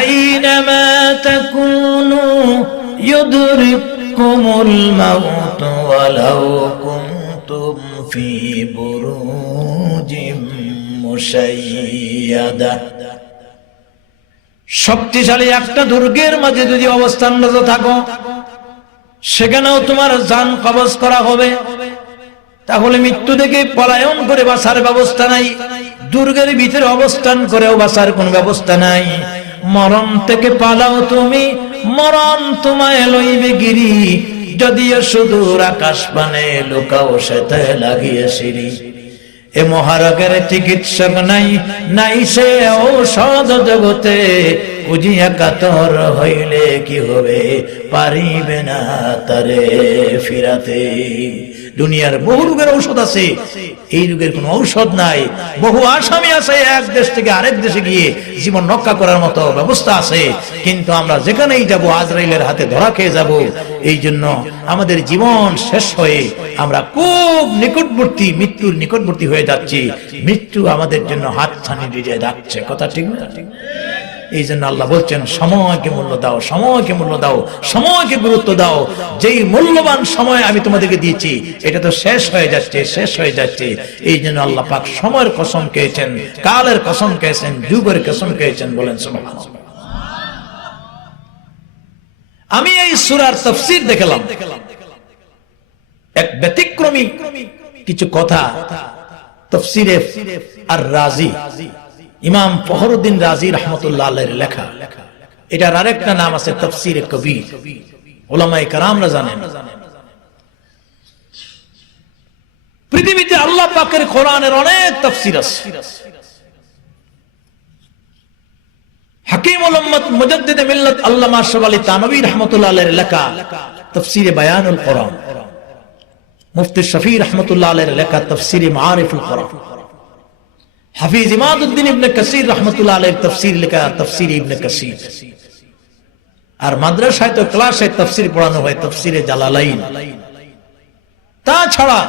আইনামা তাকুনু ইউদরিকুমুল মাউত ওয়ালাউ কুনতুম ফি বুরুজিম মুশাইয়াদা। শক্তিশালী একটা দুর্গের মাঝে যদি অবস্থানরত থাকো, সেখানেও তোমার জান কবজ করা হবে। তাহলে মৃত্যু থেকে পলায়ন করে বাঁচার ব্যবস্থা নাই, দুর্গের ভিতরে অবস্থান করেও বাঁচার কোন ব্যবস্থা নাই। মরণ থেকে পালাও তুমি, মরণ তোমায় লইবে গিরি, যদিও সুদূর আকাশ পানে লুকাও সেতে লাগিয়ে সিঁড়ি। এ মহারোগের চিকিৎসক নাই, নাই সে ঔষধ জগতে, বুঝিয়া কাতর হইলে কি হবে, পারিবে না তারে ফিরাতে। দুনিয়ার বহু রোগের ঔষধ আছে, এই রোগের কোন ঔষধ নাই। বহু আসামি আছে, এক দেশ থেকে আরেক দেশে গিয়ে জীবন রক্ষা করার মতো ব্যবস্থা আছে, কিন্তু আমরা যেখানেই যাব আজরাইলের হাতে ধরা খেয়ে যাব। এই জন্য আমাদের জীবন শেষ হয়ে আমরা খুব নিকটবর্তী, মৃত্যুর নিকটবর্তী হয়ে যাচ্ছি। মৃত্যু আমাদের জন্য হাত ছানি দিয়ে যাচ্ছে। কথা ঠিক না? এই জন্য আল্লাহ বলছেন সময়কে মূল্য দাও, সময়কে মূল্য দাও, সময়কে গুরুত্ব দাও। যেই মূল্যবান সময় আমি তোমাদেরকে দিয়েছি এটা তো শেষ হয়ে যাচ্ছে, শেষ হয়ে যাচ্ছে। এই জন্য আল্লাহ পাক সময়ের কসম খেয়েছেন, কালের কসম খেয়েছেন, যুগের কসম খেয়েছেন। বলেন সুবহানাল্লাহ। আমি এই সূরার তাফসীর দেখলাম, এক ব্যতিক্রমী কিছু কথা তাফসীরে আর রাজি, ইমাম ফখরুদ্দিন রাজি রাহমাতুল্লাহ আলাইহির লেখা। এটার আরেকটা নাম আছে তাফসীরে কবির, উলামায়ে কেরামরা জানেন। পৃথিবীতে আল্লাহ পাকের কোরআনের অনেক তাফসীর আছে। হাকিমুল উম্মত মুজাদ্দিদে মিল্লাত আল্লামা আশরাফ আলী থানভী রাহমাতুল্লাহ আলাইহির লেখা তাফসীরে বায়ানুল কোরআন, মুফতি শফি রাহমাতুল্লাহ আলাইহির লেখা তাফসীরে মাআরিফুল কোরআন, হাফিজ ইমাদউদ্দিন ইবনে কাসির রাহমাতুল্লাহ আলাইহির তাফসীর লেখা তাফসীর ইবনে কাসির। আর মাদ্রাসায় তো ক্লাসে তাফসীর পড়ানো হয় তাফসীরে জালালাইন। তাছাড়া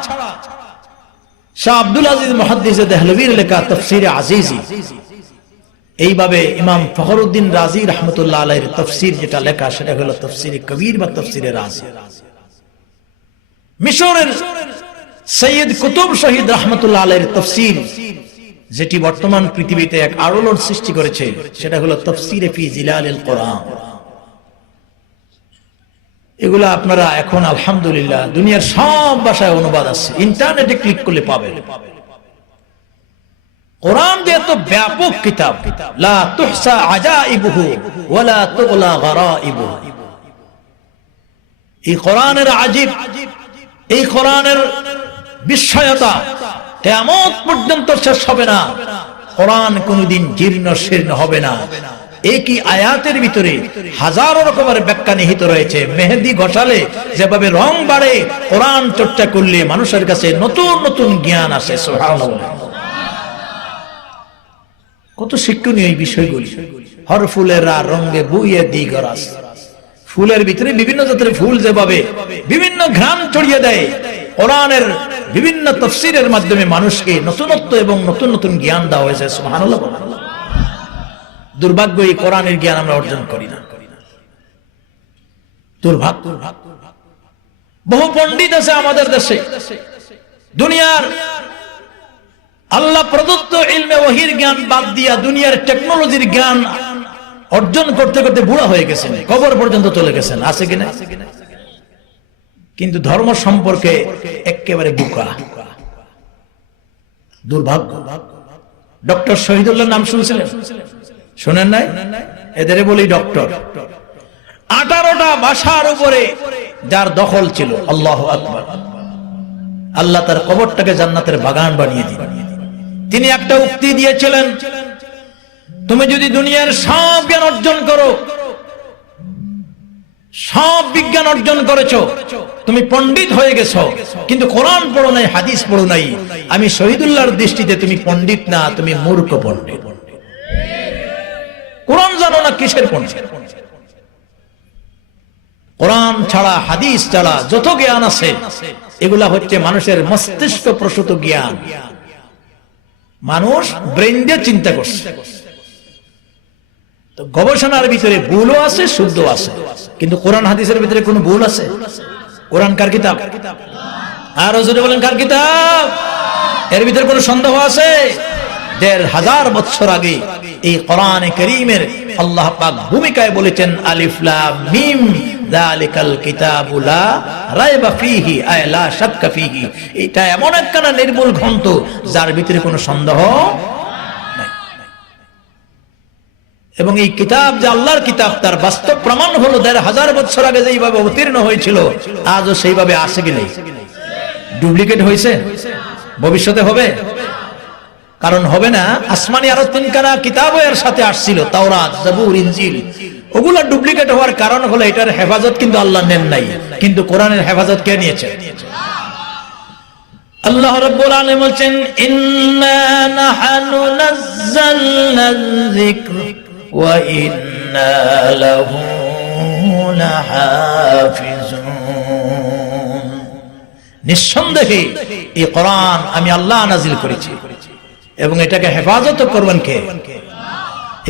শাহ আব্দুল আজিজ মুহাদ্দিসে দেহলভীর লেখা তাফসীরে আজিজি। এইভাবে ইমাম ফখরুদ্দিন রাজি রাহমাতুল্লাহ আলাইহির তাফসীর যেটা লেখা সেটা হলো তাফসীরে কবির বা তাফসীরে রাজি। মিশরের সৈয়দ কুতুব শহীদ রাহমাতুল্লাহ আলাইহির তাফসীর, যেটি বর্তমান পৃথিবীতে এক আলোড়ন সৃষ্টি করেছে, সেটা হলো তাফসীরে ফি জিলালিল কোরআন। এগুলা আপনারা এখন আলহামদুলিল্লাহ দুনিয়ার সব ভাষায় অনুবাদ আছে, ইন্টারনেটে ক্লিক করলে পাবেন। কোরআন যে এত ব্যাপক কিতাব, লা তুহসা আজাইবুহু ওয়ালা তুগলা গরাইবুহু। এই কোরআনের আজিব, এই কোরআনের বিস্ময়তা কিয়ামত পর্যন্ত শেষ হবে না। কোরআন কোনদিন জীর্ণ শীর্ণ হবে না। একই আয়াতের ভিতরে হাজারো রকমের ব্যাখ্যা নিহিত রয়েছে। মেহেদি ঘষালে যেভাবে রং বাড়ে, কোরআন চর্চা করলে মানুষের কাছে নতুন নতুন জ্ঞান আসে। সুবহানাল্লাহ। কত শিক্ষণীয় এই বিষয়গুলি। হর ফুলের রঙে বুইয়ে দিগরাস, ফুলের ভিতরে বিভিন্ন জাতের ফুল যেভাবে বিভিন্ন ঘ্রাণ ছড়িয়ে দেয়, কোরআনের বিভিন্ন তাফসীরের মাধ্যমে মানুষকে নতুনত্ব এবং নতুন নতুন জ্ঞান দেওয়া হয়েছে। সুবহানাল্লাহ। দুর্ভাগ্য এই কোরআনের জ্ঞান আমরা অর্জন করি না, দুর্ভাগ্য। বহু পণ্ডিত আছে আমাদের দেশে, দুনিয়ার আল্লাহ প্রদত্ত ইলমে ওহীর জ্ঞান বাদ দিয়া দুনিয়ার টেকনোলজির জ্ঞান অর্জন করতে করতে বুড়া হয়ে গেছেন, কবর পর্যন্ত চলে গেছেন। আছে কিনা? কিন্তু ধর্ম সম্পর্কে একেবারে বোকা, দুর্ভাগ্য। ডক্টর শহীদুল্লাহ নাম শুনছিলেন? শুনেন নাই? এদের বলি ডক্টর। 18টা ভাষার উপরে যার দখল ছিল, আল্লাহু আকবার। আল্লাহ তার কবরটাকে জান্নাতের বাগান বানিয়ে দিলেন। তিনি একটা উক্তি দিয়েছিলেন, তুমি যদি দুনিয়ার সব জ্ঞান অর্জন করো, সব বিজ্ঞান অর্জন করেছো, তুমি পণ্ডিত হয়ে গেছো, কিন্তু কোরআন পড়ো নাই, হাদিস পড়ো নাই, আমি শহীদুল্লাহর দৃষ্টিতে তুমি পণ্ডিত না, তুমি মূর্খ পণ্ডিত। কোরআন জানো না, কিসের পণ্ডিত? কোরআন ছাড়া, হাদিস ছাড়া যত জ্ঞান আছে এগুলা হচ্ছে মানুষের মস্তিষ্ক প্রসূত জ্ঞান। মানুষ ব্রেন দিয়ে চিন্তা করছে। তো গবেষণার ভিতরে ভুলও আছে, শুদ্ধ আছে, কিন্তু কোরআন হাদিসের ভিতরে কোনো ভুল আছে? কোরআন কার কিতাব? আর যদি বলেন কার কিতাব? এর ভিতরে কোনো সন্দেহ আছে? 1500 বছর আগে এই কোরআনে কারীমের আল্লাহ পাক ভূমিকায় বলেছেন, আলিফ লাম মিম যালিকাল কিতাবু লা রাইবা ফীহি আয় লা শাক্কা ফীহি। এটা এমন একখানা নির্মূল গ্রন্থ যার ভিতরে কোনো সন্দেহ নাই। এবং এই কিতাব যে আল্লাহর কিতাব, তার বাস্তব প্রমাণ হলো 1500 বছর আগে যেইভাবে অবতীর্ণ হয়েছিল আজও সেইভাবে আছে কি নেই? ডুপ্লিকেট হয়েছে? ভবিষ্যতে হবে? কারণ হবে না। আসমানি আরো 3খানা কিতাবও এর সাথে আসছিল, তাওরাত, জাবুর, ইনজিল। ওগুলা ডুপ্লিকেট হওয়ার কারণ হলো এটার হেফাজত কিন্তু আল্লাহ নেন নাই, কিন্তু কোরআনের হেফাজত কে নিয়েছে? আল্লাহ রাব্বুল আলামিন বলেন, ইন্না নাহনু নাযালনা যিকর ওয়া ইন্না লাহু লাহাফিজুন। নিঃসন্দেহে এই কোরআন আমি আল্লাহ নাযিল করেছি এবং এটাকে হেফাজত করবেন কে?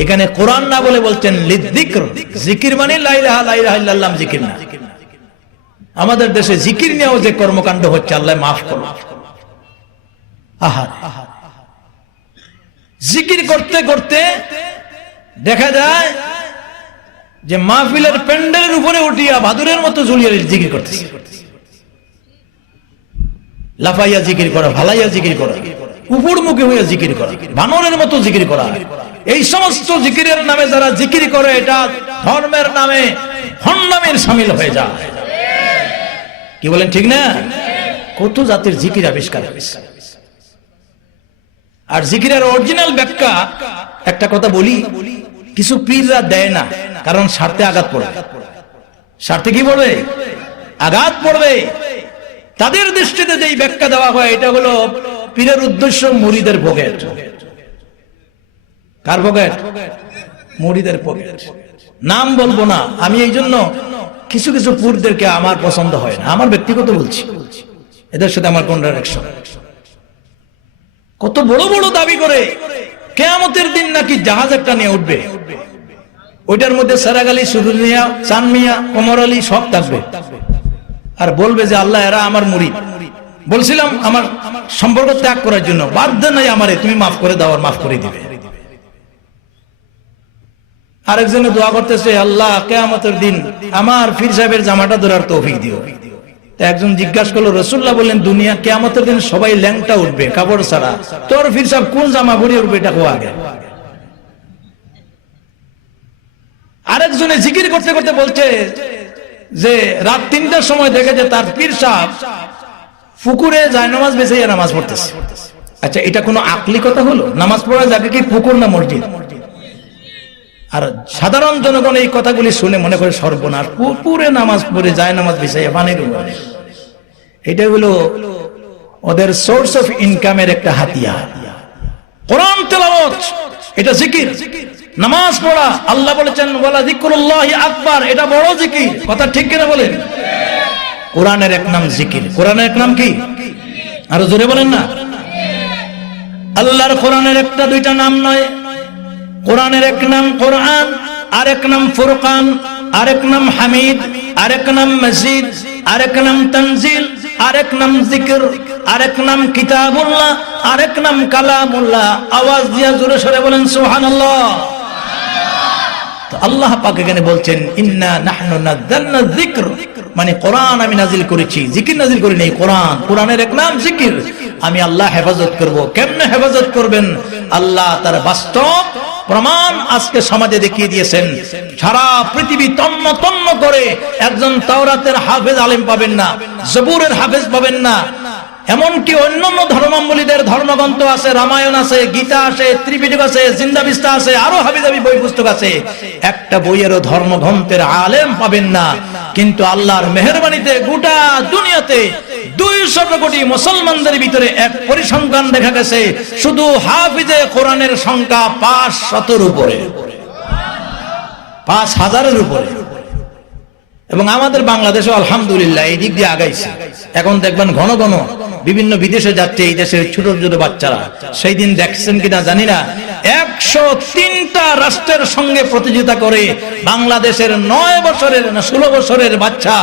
এখানে কোরআন না বলে বলছেন লিযিকর। জিকির মানে লা ইলাহা ইল্লাল্লাহ জিকির না। আমাদের দেশে জিকির নিয়েও যে কর্মকাণ্ড হচ্ছে, আল্লাহ মাফ করুন। আহা, জিকির করতে করতে দেখা যায় যে মাহফিলের প্যান্ডেলের উপরে উঠিয়া ভাদুরের মতো ঝুলিয়ে জিকির করতেছে। লাফাইয়া জিকির করা, ভালাইয়া জিকির করা, উপর মুখে হইয়া জিকির করা, বানরের মতো জিকির করা। এই সমস্ত জিকিরের নামে যারা জিকির করে, এটা ধর্মের নামে ভণ্ডামির শামিল হয়ে যায়। কি বলেন, ঠিক না? কত জাতির জিকির আবিষ্কার হয়েছে। আর জিকিরের অরিজিনাল ব্যাখ্যা একটা কথা বলি, কিছু পীররা দেয় না, কারণ স্বার্থে আঘাত পড়বে। স্বার্থে কি পড়বে? আঘাত পড়বে। তাদের দৃষ্টিতে যেই ব্যাখ্যা দেওয়া হয়, এটা হলো পীরের উদ্দেশ্য মুরিদের পকেট। কার পকেট? মুরিদের পকেট। নাম বলবো না আমি, এই জন্য কিছু কিছু পুরদেরকে আমার পছন্দ হয় না। আমার ব্যক্তিগত বলছি, এদের সাথে আমার কোন ডাইরেকশন। কত বড় বড় দাবি করে কিয়ামতের দিন নাকি জাহাজ একটা নিয়ে উঠবে, ওইটার মধ্যে সারাগ আলী, সুরুল মিয়া, চান মিয়া, কমর আলী সব থাকবে, আর বলবে যে আল্লাহ এরা আমার মুরিদ। বলছিলাম আমার সম্পর্ক ত্যাগ করার জন্য, বাধ্য নাই আমারে, তুমি মাফ করে দাও, আর মাফ করে দিবে। আরেকজনে দোয়া করতেছে, আল্লাহ কিয়ামতের দিন আমার পীর সাহেবের জামাটা ধরার তৌফিক দিও। একজন জিজ্ঞাসা করলো, রাসূলুল্লাহ বললেন দুনিয়া কিয়ামতের দিন সবাই ল্যাংটা উঠবে কাপড় ছাড়া, তোর পীর সাহেব কোন জামা পরে উঠবে, এটা কো আগে। আরেকজনে জিকির করতে করতে বলছে যে রাত 3টার সময় দেখে যে তার পীর সাহেব পুকুরে যায় নামাজ বেঁচে নামাজ পড়তেছে। আচ্ছা, এটা কোনো আকলি কথা হলো? নামাজ পড়া যাবে কি পুকুর না মসজিদ? আর সাধারণ জনগণ এই কথাগুলি শুনে মনে করে সর্বনাশ, পুকুরে নামাজ পড়ে যায় নামাজ বিছাইয়া পানির উপরে। এটা হলো ওদের সোর্স অফ ইনকামের একটা হাতিয়ার। কোরআন তেলাওয়াত এটা জিকির, নামাজ পড়া, আল্লাহ বলেছেন ওয়ালা যিকরুল্লাহি আকবার, এটা বড় জিকির। কথা ঠিক কিনা বলেন? কোরআনের এক নাম জিকির। কোরআনের এক নাম কি? আরো জোরে বলেন না। আল্লাহর কোরআনের একটা দুইটা নাম নয়। কোরআনের এক নাম কোরআন, আরেক নাম ফুরকান, আরেক নাম হামিদ, আরেক নাম মজিদ, আরেক নাম তানজিল, আরেক নাম জিকির, আরেক নাম কিতাবুল্লাহ, আরেক নাম কালামুল্লাহ। আওয়াজ দিয়া জোরে সরে বলেন সুবহানাল্লাহ। তো আল্লাহ পাক এখানে বলছেন ইন্না নাহনু নাযালনা যিকর, মানে কোরআন আমি নাজিল করেছি, জিকির নাজিল করি নাই। কোরআন, কোরআনের এক নাম জিকির। আমি আল্লাহ হেফাজত করব। কেমনে হেফাজত করবেন? আল্লাহ তার বাস্তব প্রমাণ আজকে সমাজে দেখিয়ে দিয়েছেন। সারা পৃথিবী তন্ন তন্ন করে একজন তাওরাতের হাফেজ আলেম পাবেন না, জবুরের হাফেজ পাবেন না। এমনকি অন্যান্য ধর্মাবলীদের ধর্মগ্রন্থ আছে, রামায়ণ আছে, গীতা আছে, ত্রিপিটক আছে, জিন্দাবিস্তা আছে, আরো হাবিজাবি বই পুস্তক আছে, একটা বইয়েরও ধর্মগ্রন্থের আলেম পাবেন না। কিন্তু আল্লাহর মেহেরবানিতে গোটা দুনিয়াতে 200 কোটি মুসলমানদের ভিতরে এক পরিসংখ্যান দেখা গেছে, শুধু হাফিজে কোরআনের সংখ্যা 500-এর উপরে, 5000-এর উপরে। এবং আমাদের বাংলাদেশে আলহামদুলিল্লাহ এই দিক দিয়ে আগাইছে। এখন দেখবেন ঘন ঘন বিভিন্ন বিদেশে যাচ্ছে এই দেশের ছোট ছোট বাচ্চারা। সেই দিন দেখছেন কিনা জানি না, 103টা রাষ্ট্রের সঙ্গে প্রতিযোগিতা করে বাংলাদেশের 9 বছরের না 16 বছরের বাচ্চা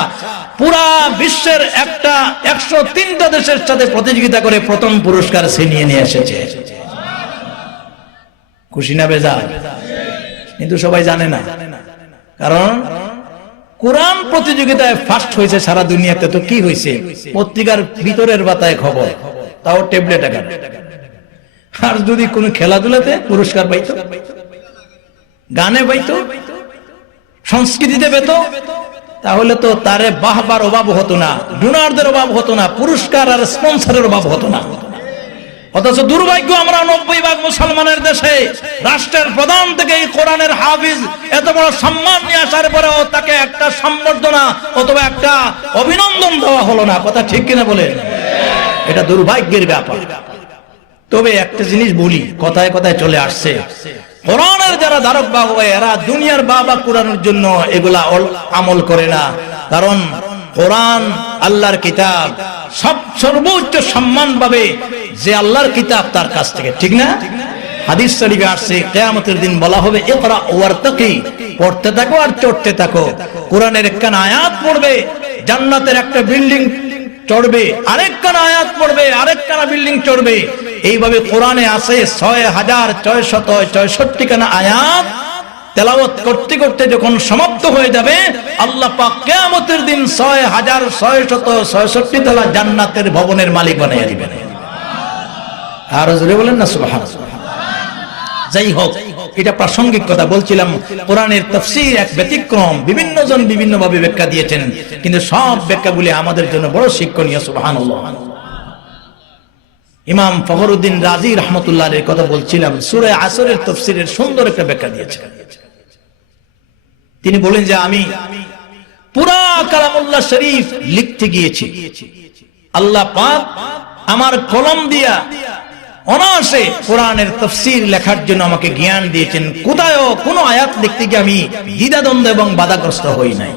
পুরা বিশ্বের 103টা দেশের সাথে প্রতিযোগিতা করে প্রথম পুরস্কার ছিনিয়ে নিয়ে এসেছে। খুশি না বেজার? কিন্তু সবাই জানে না, কারণ কোরআন প্রতিযোগিতায় ফার্স্ট হয়েছে সারা দুনিয়াতে। তো কি হয়েছে? পত্রিকার ভিতরের পাতায় খবর, তাও ট্যাবলেট আকারে। আর যদি কোন খেলাধুলাতে পুরস্কার পাইতো, গানে পাইতো, সংস্কৃতিতে পেত, তাহলে তো তারে বাহবার অভাব হতো না, ডোনারদের অভাব হতো না, পুরস্কার আর স্পন্সরের অভাব হতো না। অথচ দুর্ভাগ্য, আমরা 90% মুসলমানের দেশে রাষ্ট্রের প্রধান থেকে এই কোরআনের হাফিজ এত বড় সম্মান নিয়ে আসার পরেও তাকে একটা সম্বর্ধনা অথবা একটা অভিনন্দন দেওয়া হলো না। কথা ঠিক কিনা বলেন? এটা দুর্ভাগ্যের ব্যাপার। তবে একটা জিনিস বলি, কথায় কথায় চলে আসছে, কোরআনের যারা ধারক বাহক এরা দুনিয়ার বাবা কোরআনের জন্য এগুলা আমল করে না। কারণ কোরআন আল্লাহর কিতাব, সর্বোচ্চ সম্মান পাবে যে আল্লাহর কিতাব তার কাছ থেকে, ঠিক না? হাদিস শরীফে আসছে কিয়ামতের দিন বলা হবে ইকরা ওয়ারতাকি, পড়তে থাকো আর চড়তে থাকো। কোরআনের একখান আয়াত পড়বে, জান্নাতের একটা বিল্ডিং চড়বে, আরেকখান আয়াত পড়বে, আরেকখানা বিল্ডিং চড়বে। এইভাবে কোরআনে আছে ৬৬৬৬ খানা আয়াত। তেলাওয়াত করতে করতে যখন সমাপ্ত হয়ে যাবে, আল্লাহ পাক কিয়ামতের দিন ৬৬৬৬ তলা জান্নাতের ভবনের মালিক বানিয়ে দিবেন। আর জোরে বলেন না সুবহানাল্লাহ। যাই হোক, এটা প্রাসঙ্গিক কথা বলছিলাম। কোরআনের তাফসীর এক ব্যতিক্রম, বিভিন্ন জন বিভিন্ন ভাবে ব্যাখ্যা দিয়েছেন, কিন্তু সব ব্যাখ্যাগুলি আমাদের জন্য বড় শিক্ষণীয়। সুবহানাল্লাহ। ইমাম ফখরুদ্দিন রাজি রাহমাতুল্লাহ এর কথা বলছিলাম, সূরা আসরের তাফসীরের সুন্দর একটা ব্যাখ্যা দিয়েছেন। তিনি বলেন যে আমি পুরা কালামুল্লাহ শরীফ লিখতে গিয়েছি, আল্লাহ পাক আমার কলম দিয়া অনায়াসে কোরআনের তাফসীর লেখার জন্য আমাকে জ্ঞান দিয়েছেন। কোথাও কোনো আয়াত লিখতে গিয়ে আমি দ্বিধাদ্বন্দ্ব এবং বাধাগ্রস্ত হই নাই।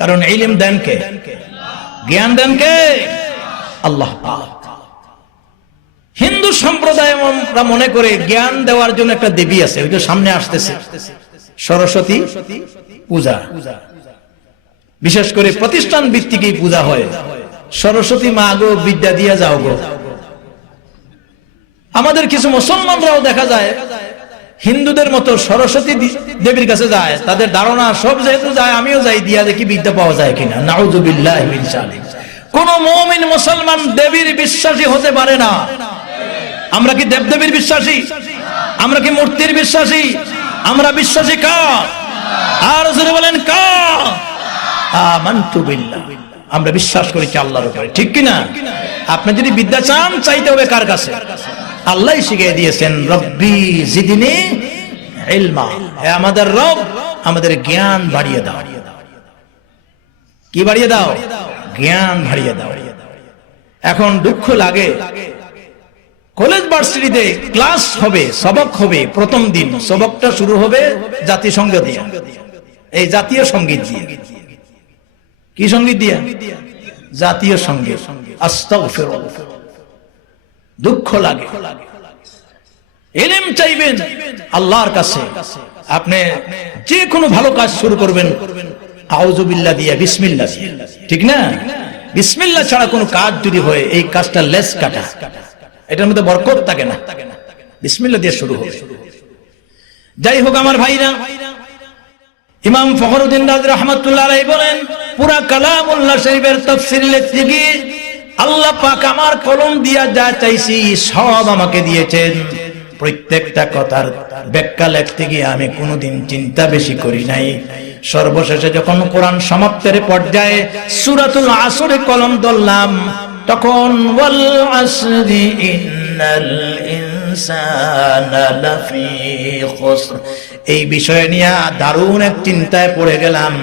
কারণ ইলম দেন কে? জ্ঞান দেন কে? আল্লাহ পাক। হিন্দু সম্প্রদায় আমরা মনে করে জ্ঞান দেওয়ার জন্য একটা দেবী আছে, ওই যে সামনে আসতেছে, সরস্বতী পূজা। বিশেষ করে প্রতিষ্ঠান ভিত্তিকই পূজা হয়। সরস্বতী মা গো, বিদ্যা দিয়া যাও গো। আমাদের কিছু মুসলমানরাও দেখা যায় হিন্দুদের মতো সরস্বতী দেবীর কাছে যায়। তাদের ধারণা সব যেহেতু যায়, আমিও যাই, দিয়া দেখি বিদ্যা পাওয়া যায় কিনা। নাউযুবিল্লাহি মিন যালিক। কোন মুমিন মুসলমান দেবীর বিশ্বাসী হতে পারে না। আমরা কি দেবদেবীর বিশ্বাসী? আমরা কি মূর্তির বিশ্বাসী? আমরা বিশ্বাসী কার? আর জোরে বলেন কার? আমানতু বিল্লাহ। আমরা বিশ্বাস করি আল্লাহর উপরে, ঠিক কিনা? আপনি যদি বিদ্যা চান, চাইতে হবে কার কাছে? আল্লাহই শিখিয়ে দিয়েছেন, রব্বি জিদনি ইলমা। হে আমাদের রব, আমাদের জ্ঞান বাড়িয়ে দাও। কি বাড়িয়ে দাও? জ্ঞান বাড়িয়ে দাও। এখন দুঃখ লাগে, কলেজ ভার্সিটিতে ক্লাস হবে, সবক হবে, প্রথম দিন সবকটা শুরু হবে জাতিসংঘ দিয়ে, এই জাতীয় সঙ্গীত দিয়ে। কি সঙ্গীত দিয়ে? জাতীয় সঙ্গীত। আস্তাগফিরুল্লাহ। দুঃখ লাগে। ইলম চাইবেন আল্লাহর কাছে, আপনি যে কোনো ভালো কাজ শুরু করবেন আউযু বিল্লাহ দিয়ে, বিসমিল্লাহ দিয়ে, ঠিক না? বিসমিল্লাহ ছাড়া কোনো কাজ যদি হয়, এই কাজটা লেস কাটা, এটার মধ্যে বরকত থাকে না। বিসমিল্লাহ দিয়ে শুরু হবে। যাই হোক আমার ভাইরা, ইমাম ফখরুদ্দিন রাজি রাহমাতুল্লাহ আলাইহি বলেন, পুরা কালামুল্লাহ শরীফের তাফসীর লিখতে গিয়ে আল্লাহ পাক আমার কলম দিয়া যা চাইছি সব আমাকে দিয়েছেন। প্রত্যেকটা কথার ব্যাখ্যা লিখতে গিয়ে আমি কোনোদিন চিন্তা বেশি করি নাই। সর্বশেষে যখন কোরআন সমাপ্তের পর্যায়ে সূরাতুল আসরে কলম ধরলাম, তখন ওয়াল আসরি ইন্নাল ইনসানা লাফি খুসর, এই বিষয় নিয়ে দারুণ এক চিন্তায় পড়ে গেলাম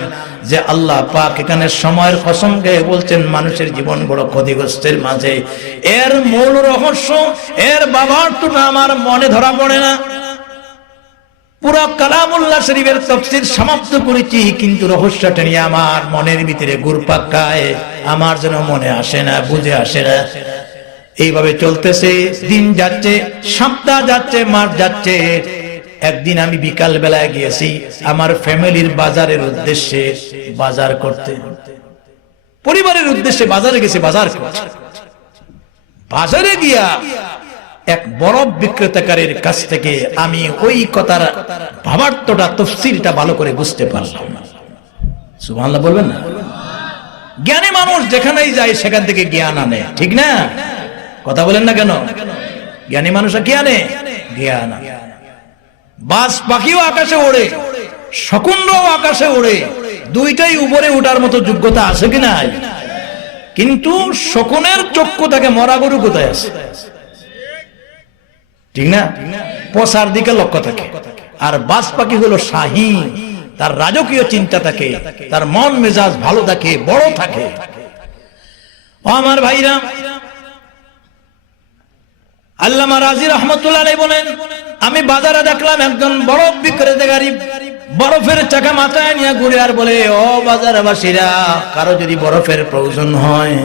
যে আল্লাহ পাক এখানে সময়ের কসম খেয়ে বলছেন মানুষের জীবন বড় ক্ষতিগ্রস্তের মাঝে। এর মূল রহস্য, এর বাবারটা আমার মনে ধরা পড়ে না। পুরো কালামুল্লাহ শরীফের তাফসীর সমাপ্ত করেছি, কিন্তু রহস্যটা নিয়ে আমার মনের ভিতরে ঘুরপাক খায়, আমার যেন মনে আসে না, বুঝে আসে না। এইভাবে চলতেছে, দিন যাচ্ছে, সপ্তাহ যাচ্ছে, মাস যাচ্ছে। একদিন আমি বিকাল বেলায় গিয়েছি আমার ফ্যামিলির বাজারের উদ্দেশ্যে, বাজার করতে, পরিবারের উদ্দেশ্যে বাজারে গেছি, বাজার করতে। বাজারে গিয়া এক বরফ বিক্রেতাকারীর কাছ থেকে আমি ওই কথার ভাবার্থটা, তাফসীরটা ভালো করে বুঝতে পারলাম। সুবহানাল্লাহ বলবেন না? জ্ঞানী মানুষ যেখানেই যায় সেখান থেকে জ্ঞান আনে, ঠিক না? কথা বলেন না কেন? জ্ঞানী মানুষরা কি আনে? জ্ঞান আনে। বাস পাখিও আকাশে ওড়ে, শকুনরাও আকাশে ওড়ে, দুইটাই উপরে ওঠার মতো যোগ্যতা আছে কি নাই? কিন্তু শকুনের চক্ষু থাকে, মরা গরু কোথায় আছে? ঠিক না? পচার দিকে লক্ষ্য থাকে। আর বাস পাখি হলো শাহীন, তার রাজকীয় চিন্তা থাকে, তার মন মেজাজ ভালো থাকে, বড় থাকে। ও আমার ভাইরা, আল্লামা রাজি রাহমাতুল্লাহ আলাইহি বলেন, আমি বাজারে দেখলাম একজন বরফ বিক্রেতাকারী বরফের চাকা মাথায় নিয়ে ঘুরে আর বলে, ও বাজারবাসীরা, কারো যদি বরফের প্রয়োজন হয়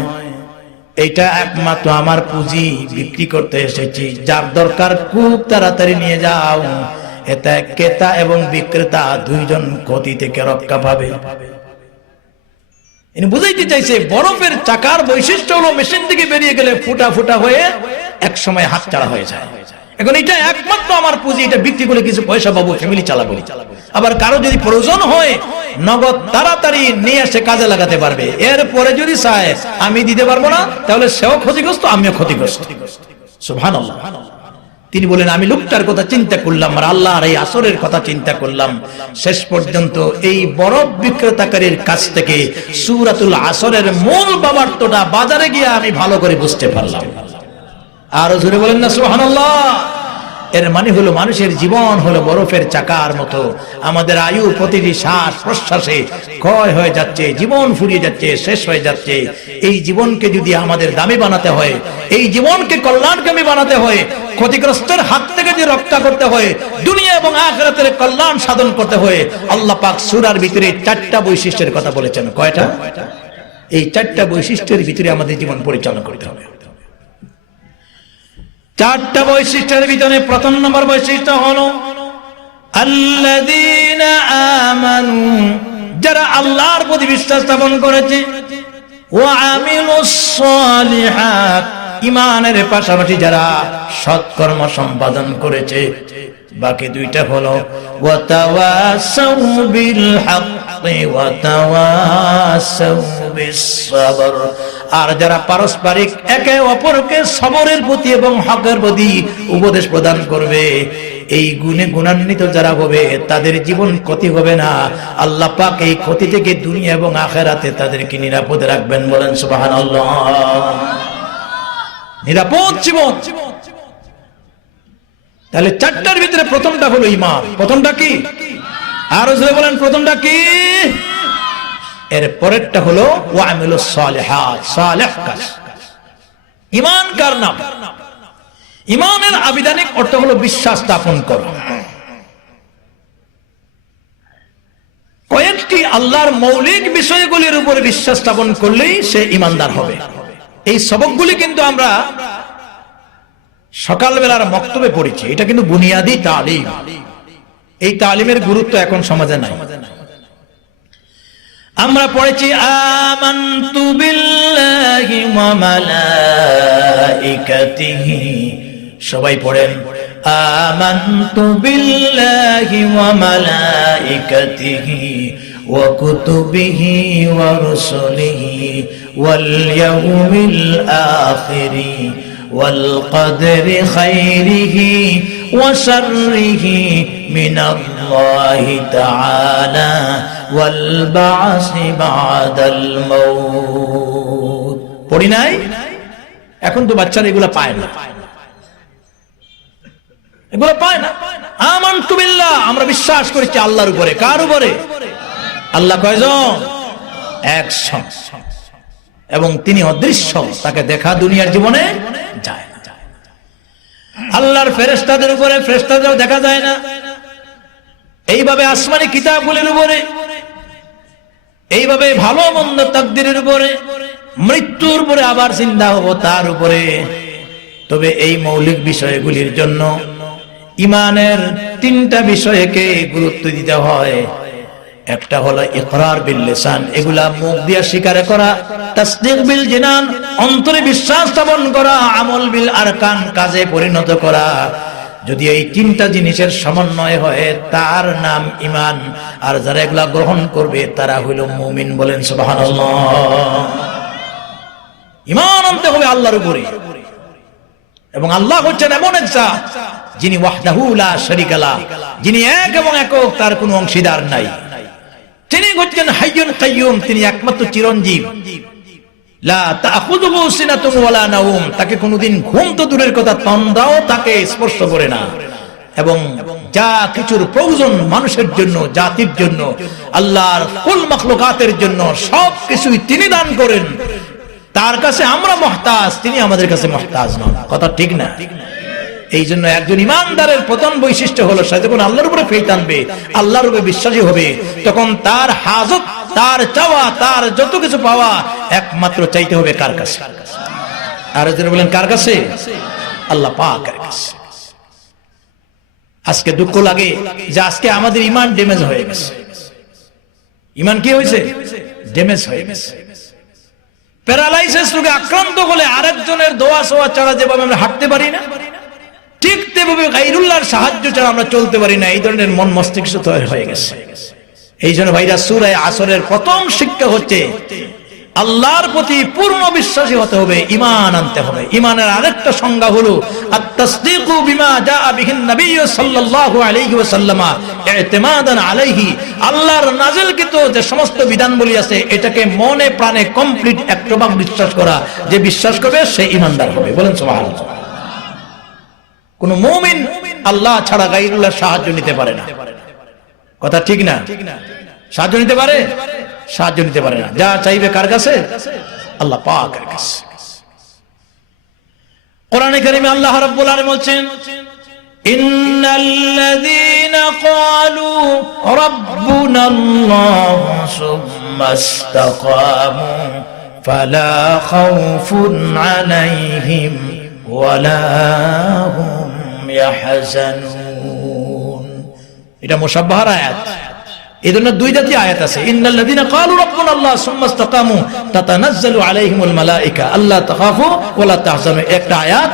এটা একমাত্র আমার পুঁজি, বিক্রি করতে এসেছি, যার দরকার খুব তাড়াতাড়ি নিয়ে যাও। এতে ক্রেতা এবং বিক্রেতা দুইজন ক্ষতি থেকে রক্ষা পাবে। ইনি বুঝাইতে চাইছে বরফের চাকার বৈশিষ্ট্য হলো মেশিন থেকে বেরিয়ে গেলে ফুটা ফুটা হয়ে এক সময় হাতছাড়া হয়ে যায়। এখন এটা একমাত্র আমার পুঁজি, এটা বিক্রি করে কিছু পয়সা পাবো, ফ্যামিলি চালাবো। আবার কারো যদি প্রয়োজন হয় নগদ তাড়াতাড়ি নিয়ে এসে কাজে লাগাতে পারবে। এরপরে যদি চায় আমি দিতে পারবো না, তাহলে সেও ক্ষতিগ্রস্ত, আমিও ক্ষতিগ্রস্ত। সুবহানাল্লাহ। তিনি বলেন আমি লোকটার কথা চিন্তা করলাম আর আল্লাহর এই আসরের কথা চিন্তা করলাম, শেষ পর্যন্ত এই বরফ বিক্রেতাকারীর কাছ থেকে সূরাতুল আসরের মূল বাবার্থটা বাজারে গিয়ে আমি ভালো করে বুঝতে পারলাম। আরো জোরে বলেন না সুবহানাল্লাহ। এর মানে হলো মানুষের জীবন হলো বরফের চাকার মতো, আমাদের আয়ু প্রতিটি শ্বাস প্রশ্বাসে ক্ষয় হয়ে যাচ্ছে, জীবন ফুরিয়ে যাচ্ছে, শেষ হয়ে যাচ্ছে। এই জীবনকে যদি আমাদের দামি বানাতে হয়, এই জীবনকে কল্যাণকামী বানাতে হয়, ক্ষতিগ্রস্তের হাত থেকে যে রক্ষা করতে হয়, দুনিয়া এবং আখিরাতের কল্যাণ সাধন করতে হয়, আল্লাহ পাক সূরার ভিতরে 4টা বৈশিষ্ট্যের কথা বলেছেন। কয়টা? এই 4টা বৈশিষ্ট্যের ভিতরে আমাদের জীবন পরিচালনা করতে হবে। 4টা বৈশিষ্ট্যের ভিতরে প্রথম নম্বর বৈশিষ্ট্য হলো আল্লাযীনা আমানু, যারা আল্লাহর প্রতি বিশ্বাস স্থাপন করেছে, ওয়া আমিলুস সালিহাত, ঈমানের পাশাপাশি যারা সৎকর্ম সম্পাদন করেছে। বাকি 2টা হলো ওয়া তাওয়াসাউ বিল হাক্কি ওয়া তাওয়াসাউ বিস সাবর, আর যারা পারস্পরিক একে অপরকে সবরের প্রতি এবং হকের প্রতি উপদেশ প্রদান করবে, এই গুণে গুণান্বিত যারা হবে তাদের জীবন ক্ষতি হবে না। আল্লাহ পাক এই ক্ষতি থেকে দুনিয়া এবং আখিরাতে তাদেরকে নিরাপদে রাখবেন। বলেন সুবহানাল্লাহ। নিরাপদ জীবন। তাহলে 4টার ভিতরে প্রথমটা হলো ঈমান। প্রথমটা কি? আরো জোরে বলেন, প্রথমটা কি? এর পরেরটা হলো ওয়া আমিলুস সালিহাত, সালেহ কাজ। ঈমান কার নাম? ঈমানের আবিধানিক অর্থ হলো বিশ্বাস স্থাপন করা। কয়েকটি আল্লাহর মৌলিক বিষয়গুলির উপরে বিশ্বাস স্থাপন করলেই সে ঈমানদার হবে। এই সবকগুলি কিন্তু আমরা সকালবেলার মক্তবে পড়েছি। এটা কিন্তু বুনিয়াদি তালিম। এই তালিমের গুরুত্ব এখন সমাজে নাই। আমরা পড়েছি আমানতু বিল্লাহি ওয়া মালাইকাতিহি, সবাই পড়েন আমানতু বিল্লাহি ওয়া মালাইকাতিহি ওয়া কুতুবিহি ওয়া রুসুলিহি ওয়াল ইয়াউমিল আখিরি ওয়াল কদরি খাইরিহি ওয়া শাররিহি মিনাল্লাহি তাআলা ওয়াল বা'সি বা'দাল মাউত। পড়ি নাই? এখন তো বাচ্চারা এগুলা পায় না, এগুলো পায় না। আমানতু বিল্লাহ, আমরা বিশ্বাস করেছি আল্লাহর উপরে। কার উপরে? আল্লাহ কয়জন? একজন, এবং তিনি অদৃশ্য, তাকে দেখা দুনিয়ার জীবনে যায় না। আল্লাহর ফেরেশতাদের উপরে, ফেরেশতাদেরও দেখা যায় না। এইভাবে আসমানি কিতাবগুলির উপরে, এইভাবে ভালো মন্দ তাকদীরের উপরে, মৃত্যুর উপরে আবার চিন্তা হবো তার উপরে। তবে এই মৌলিক বিষয়গুলির জন্য ঈমানের 3টা বিষয়কে গুরুত্ব দিতে হয়। একটা হলো ইকরার বিল লিসান, এগুলা মুখ দিয়ে স্বীকার করা, তাসদীক বিল জিনান, অন্তরে বিশ্বাস স্থাপন করা, আমল বিল আরকান, কাজে পরিণত করা। যদি এই 3টা জিনিসের সমন্বয় হয় তার নাম ঈমান। আর যারা এগুলা গ্রহণ করবে তারা হইল মুমিন। বলেন সুবহানাল্লাহ। ঈমান আনতে হবে আল্লাহর উপরে, এবং আল্লাহ হচ্ছেন এমন এক জাত যিনি ওয়াহদাহু লা শারীকা লাহ, যিনি এক এবং একক, তার কোনো অংশীদার নাই। তিনি হচ্ছেন হাইয়ুন কাইয়ুম, তিনি একমাত্র চিরঞ্জীব। লা তাখুযুহু সিনাতুন ওয়ালা নাওম, তাকে কোনোদিন ঘুম তো দূরের কথা, তন্দ্রাও তাকে স্পর্শ করে না। এবং যা কিছুর প্রয়োজন মানুষের জন্য, জাতির জন্য, আল্লাহর কুল মাখলুকাতের জন্য সব কিছুই তিনি দান করেন। তার কাছে আমরা মুহতাজ, তিনি আমাদের কাছে মুহতাজ নন। কথা ঠিক না? এই জন্য একজন ইমানদারের প্রথম বৈশিষ্ট্য হলো সে যখন আল্লাহর উপরে ফেথ আনবে, আল্লাহর উপরে বিশ্বাসী হবে, তখন তার হাজত, তার চাওয়া, তার যত কিছু পাওয়া একমাত্র চাইতে হবে কার কাছে? আর যারা বলেন কার কাছে? আল্লাহ পাকের কাছে। আজকে দুঃখ লাগে যে আজকে আমাদের ঈমান ড্যামেজ হয়ে গেছে। ঈমান কি হয়েছে? ড্যামেজ হয়ে গেছে। প্যারালাইসিস রোগে আক্রান্ত হলে আরেকজনের দোয়া সোয়া ছাড়া যেভাবে আমরা হাঁটতে পারি না, ঠিক তেভাবে গায়রুল্লাহর সাহায্য ছাড়া আমরা চলতে পারি না। এই ধরনের মন মস্তিষ্ক তৈরি হয়ে গেছে। এই জন্য ভাইরা সূরা আসরের প্রথম শিক্ষা হচ্ছে আল্লাহর প্রতি পূর্ণ বিশ্বাসী হতে হবে, ঈমান আনতে হবে। ঈমানের আরেকটা সংজ্ঞা হলো আত-তাসদীকু বিমা জাআ বিহিন নবী সাল্লাল্লাহু আলাইহি ওয়াসাল্লাম ইতিমাদান আলাইহি। আল্লাহর নাযিলকৃত যে সমস্ত বিধানবলী আছে এটাকে মনে প্রাণে কমপ্লিট একভাবে বিশ্বাস করা। যে বিশ্বাস করবে সে ঈমানদার হবে। বলেন সুবহানাল্লাহ। কোন মুমিন আল্লাহ ছাড়া গায়রুল্লাহর সাহায্য নিতে পারে না। কথা ঠিক না? সাহায্য নিতে পারে? সাহায্য নিতে পারে না। যা চাইবে কার কাছে? আল্লাহ পাকের কাছে। কোরআনে কারীমে আল্লাহ রাব্বুল আলামিন বলেন, ইন্নাল্লাযীনা ক্বালু রাব্বুনাল্লাহু সুম্মা ইসতাকামু ফালা খাউফুন আলাইহিম ওয়ালা হুম ইয়াহজানুন। এটা মুশাব্বাহার আয়াত। এই জন্য দুই জাতীয় আয়াত আছে। ইন্নাল্লাযীনা ক্বালু রাব্বুনাল্লাহ সুম্মা ইসতাকামু তাতানাজ্জালু আলাইহিমুল মালায়েকা আল্লা তাখাফু ওয়া লা তাহজানু, একটা আয়াত।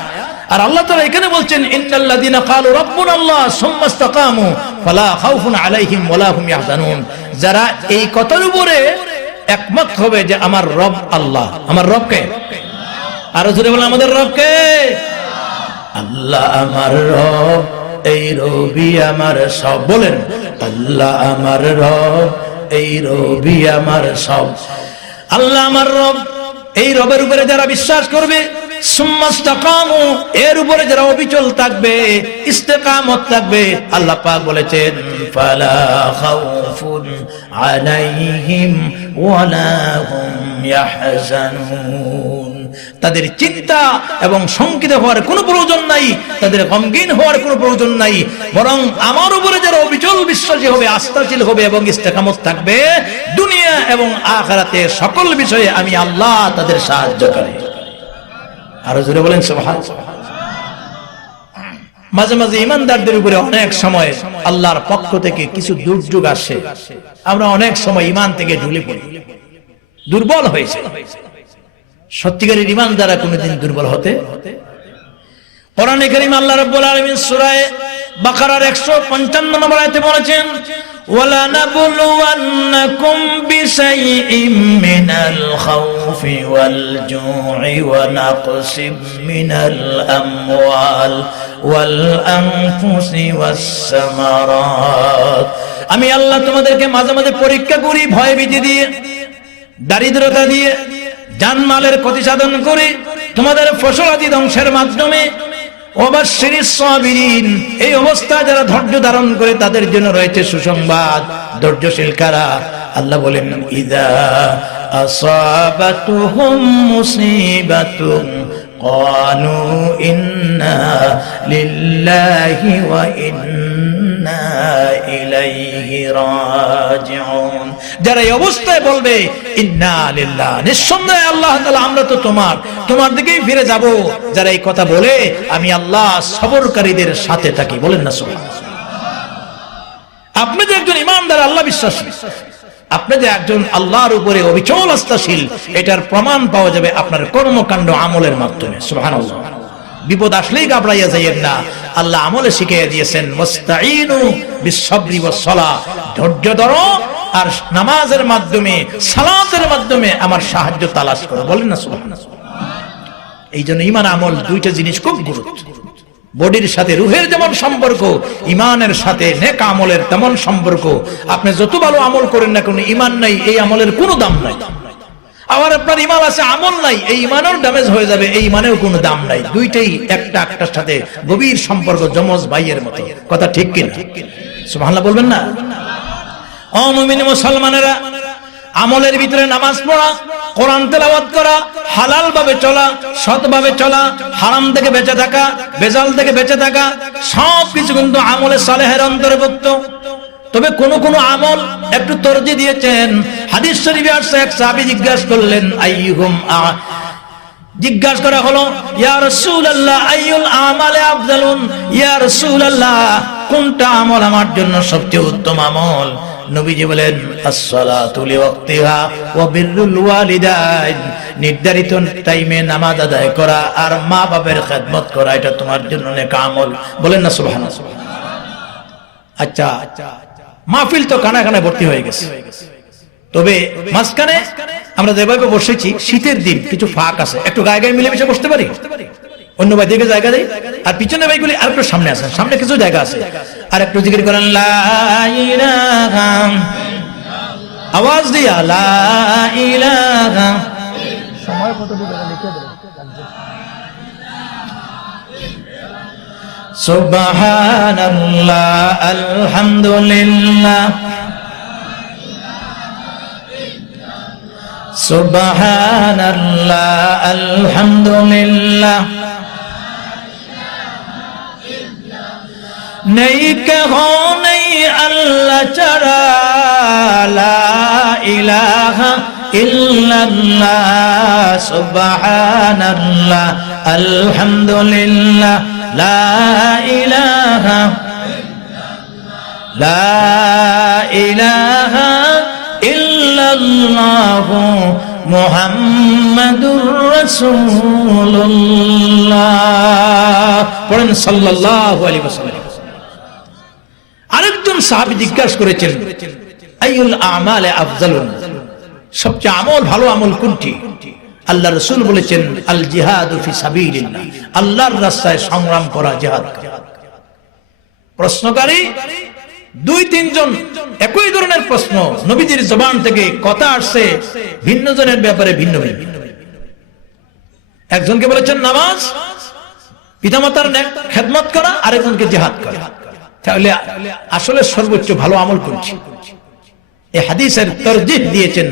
আর আল্লাহ তাআলা এখানে বলছেন ইন্নাল্লাযীনা ক্বালু রাব্বুনাল্লাহ সুম্মা ইসতাকামু ফালা খাউফুন আলাইহিম ওয়া লা হুম ইয়াহজানুন। যারা এই কথার উপরে একমত হবে যে আমার রব আল্লাহ। আমার রব কে? আর জোরে বলেন আমাদের রব কে? আল্লাহ আমার রব, এই রবি আমার সব। বলেন আল্লাহ আমার রব, এই রবি আমার সব। আল্লাহ আমার রব, এই রবের উপরে যারা বিশ্বাস করবে, সুম্মা ইসতাকামু, এর উপরে যারা অবিচল থাকবে, ইস্তেকামত থাকবে, আল্লাহ পাক বলেছেন ফালা খাউফুন আলাইহিম ওয়ালা হুম ইয়াহজানুন। তাদের চিন্তা এবং শঙ্কিত হওয়ার কোনো প্রয়োজন নাই, তাদের গমগীন হওয়ার কোনো প্রয়োজন নাই। বরং আমার উপরে যারা অবিচল বিশ্বাসী হবে, আস্থাশীল হবে এবং ইস্তেকামত থাকবে, দুনিয়া এবং আখিরাতে সকল বিষয়ে আমি আল্লাহ তাদের সাহায্য করে। আরো জোরে বলেন সুবহানাল্লাহ। মাঝে মাঝে ঈমানদারদের উপরে অনেক সময় আল্লাহর পক্ষ থেকে কিছু দুর্যোগ আসে, আমরা অনেক সময় ঈমান থেকে ঢুলে পড়ি, দুর্বল হয়েছে। সত্যিকারের ঈমানদাররা কোনদিন দুর্বল হতে। কোরআনে কারীম আল্লাহ রাব্বুল আলামিন সূরা বাকারার 155 নম্বর আয়াতে বলেছেন, ওয়ালা নাবলুওয়ান্নাকুম বিশাইইম মিনাল খাউফি ওয়াল জু'i ওয়া নাকসিম মিনাল আমওয়াল ওয়াল আনফুসি ওয়াস সামারাত। আমি আল্লাহ তোমাদেরকে মাঝে মাঝে পরীক্ষা করি, ভয় ভীতি দিয়ে, দারিদ্রতা দিয়ে, জানমালের ক্ষতি সাধন করে, তোমাদের ফসলাদি ধ্বংসের মাধ্যমে। ওয়াবাশশিরিস সাবিরিন, এই অবস্থা যারা ধৈর্য ধারণ করে তাদের জন্য রয়েছে সুসংবাদ। ধৈর্যশীল কারা? আল্লাহ বলেন ইযা আসাবাতুহুম মুসিবাতুন ক্বালু ইন্না লিল্লাহি ওয়া ইন্না ইলাইহি রাজিউন। যারা এই অবস্থায় বলবে ইন্না লিল্লাহ, নিঃসন্দেহে আল্লাহ তাআলা, আমরা তো তোমার দিকেই ফিরে যাব। যারা এই কথা বলে আমি আল্লাহ সবরকারীদের সাথে থাকি। বলেন না সুবহানাল্লাহ। আপনি যে একজন ঈমানদার, আল্লাহ বিশ্বাসী, আপনি যে একজন আল্লাহর উপরে অবিচল আস্থাশীল, এটার প্রমাণ পাওয়া যাবে আপনার কর্মকাণ্ড আমলের মাধ্যমে। সুবহানাল্লাহ। বিপদ আসলেই ঘাবড়াইয়া যাইয়েন না। আল্লাহ আমলে শিখিয়ে দিয়েছেন মুস্তাঈনু বিস-সাবরি ওয়াস-সালাহ, ধৈর্য ধরো আর নামাজের মাধ্যমে, সালাতের মাধ্যমে আমার সাহায্য তালাশ করো। বলেন না সুবহানাল্লাহ। এই জন্য ঈমান আমল দুইটা জিনিস খুব গুরুত্বপূর্ণ। বডির সাথে রুহের যেমন সম্পর্ক, ঈমানের সাথে নেক আমলের তেমন সম্পর্ক। আপনি যত ভালো আমল করেন না কেন, ঈমান নাই, এই আমলের কোনো দাম নাই। আবার আপনার ঈমান আছে, আমল নাই, এই ঈমানও ড্যামেজ হয়ে যাবে, এই ঈমানেও কোনো দাম নাই। দুইটাই একটা একটার সাথে গভীর সম্পর্ক, যমজ ভাইয়ের মতো। কথা ঠিক কিনা? সুবহানাল্লাহ বলবেন না? ও মুমিন মুসলমানেরা, আমলের ভিতরে নামাজ পড়া, কোরআন তেলাওয়াত করা, হালাল ভাবে চলা, সৎ ভাবে চলা, হারাম থেকে বেঁচে থাকা, বেজাল থেকে বেঁচে থাকা, সব কিছু কিন্তু আমলে সালেহের অন্তর্ভুক্ত। তবে কোন কোন আমল একটু তরজি দিয়েছেন। হাদিস শরীফে আসছে, এক সাহাবী জিজ্ঞাসা করলেন জিজ্ঞাসা করা হলো, ইয়া রাসূলুল্লাহ আইয়ুল আমালি আফদালুন, ইয়া রাসূলুল্লাহ কোনটা আমল আমার জন্য সবচেয়ে উত্তম আমল? নবীজি বলেন, as-salatu liwaqtiha ওয়া বিররুল ওয়ালিদাইন, নির্ধারিত টাইমে নামাজ আদায় করা আর মা বাবার খেদমত করা, এটা তোমার জন্য নেক আমল। বলেন না সুবহানাল্লাহ। আচ্ছা, মাহফিল তো কানা কানা ভর্তি হয়ে গেছে, তবে মাঝখানে আমরা যেভাবে বসেছি, শীতের দিন কিছু ফাঁক আছে, একটু গায়ে গায়ে মিলেমিশে বসতে পারি, অন্য ভাই দিকে জায়গা দেয়, আর পিছনে ভাইগুলি আর একটু সামনে আসেন, সামনে কিছু জায়গা আছে, আর একটু জিকির করেন লা ইলাহা, আওয়াজ দিয়া লা ইলাহা। সময় কতটুকু লিখে দেন। সুবহানাল্লাহ আলহামদুলিল্লাহ সুবহানাল্লাহ আলহামদুলিল্লাহ, নেই কহো নেই আল্লাহ ছাড়া, লা ইলাহা ইল্লাল্লাহ, সুবহানাল্লাহ আলহামদুলিল্লাহ, লা ইলাহা ইল্লাল্লাহ মুহাম্মাদুর রাসূলুল্লাহ। পড়েন সাল্লাল্লাহু আলাইহি ওয়াসাল্লাম। আরেকজন সাহাবী জিজ্ঞাসা করেছেন, আইয়ুল আমালি আফজালুন, সবচেয়ে আমল ভালো আমল কোনটি? আল্লাহ রাসূল বলেছেন, আল জিহাদু ফি সাবিলিল্লাহ, আল্লাহর রাস্তায় সংগ্রাম করা, জিহাদ করা। প্রশ্নকারী দুই তিনজন একই ধরনের প্রশ্ন, নবীজির জবান থেকে কথা আসছে ভিন্ন জনের ব্যাপারে ভিন্ন ভিন্ন। একজনকে বলেছেন নামাজ, পিতামাতার খেদমত করা, আরেকজনকে জিহাদ করা। তাহলে আসলে সর্বোচ্চ ভালো আমল কোনটি? এই হাদিসের তারজিহ দিয়েছেন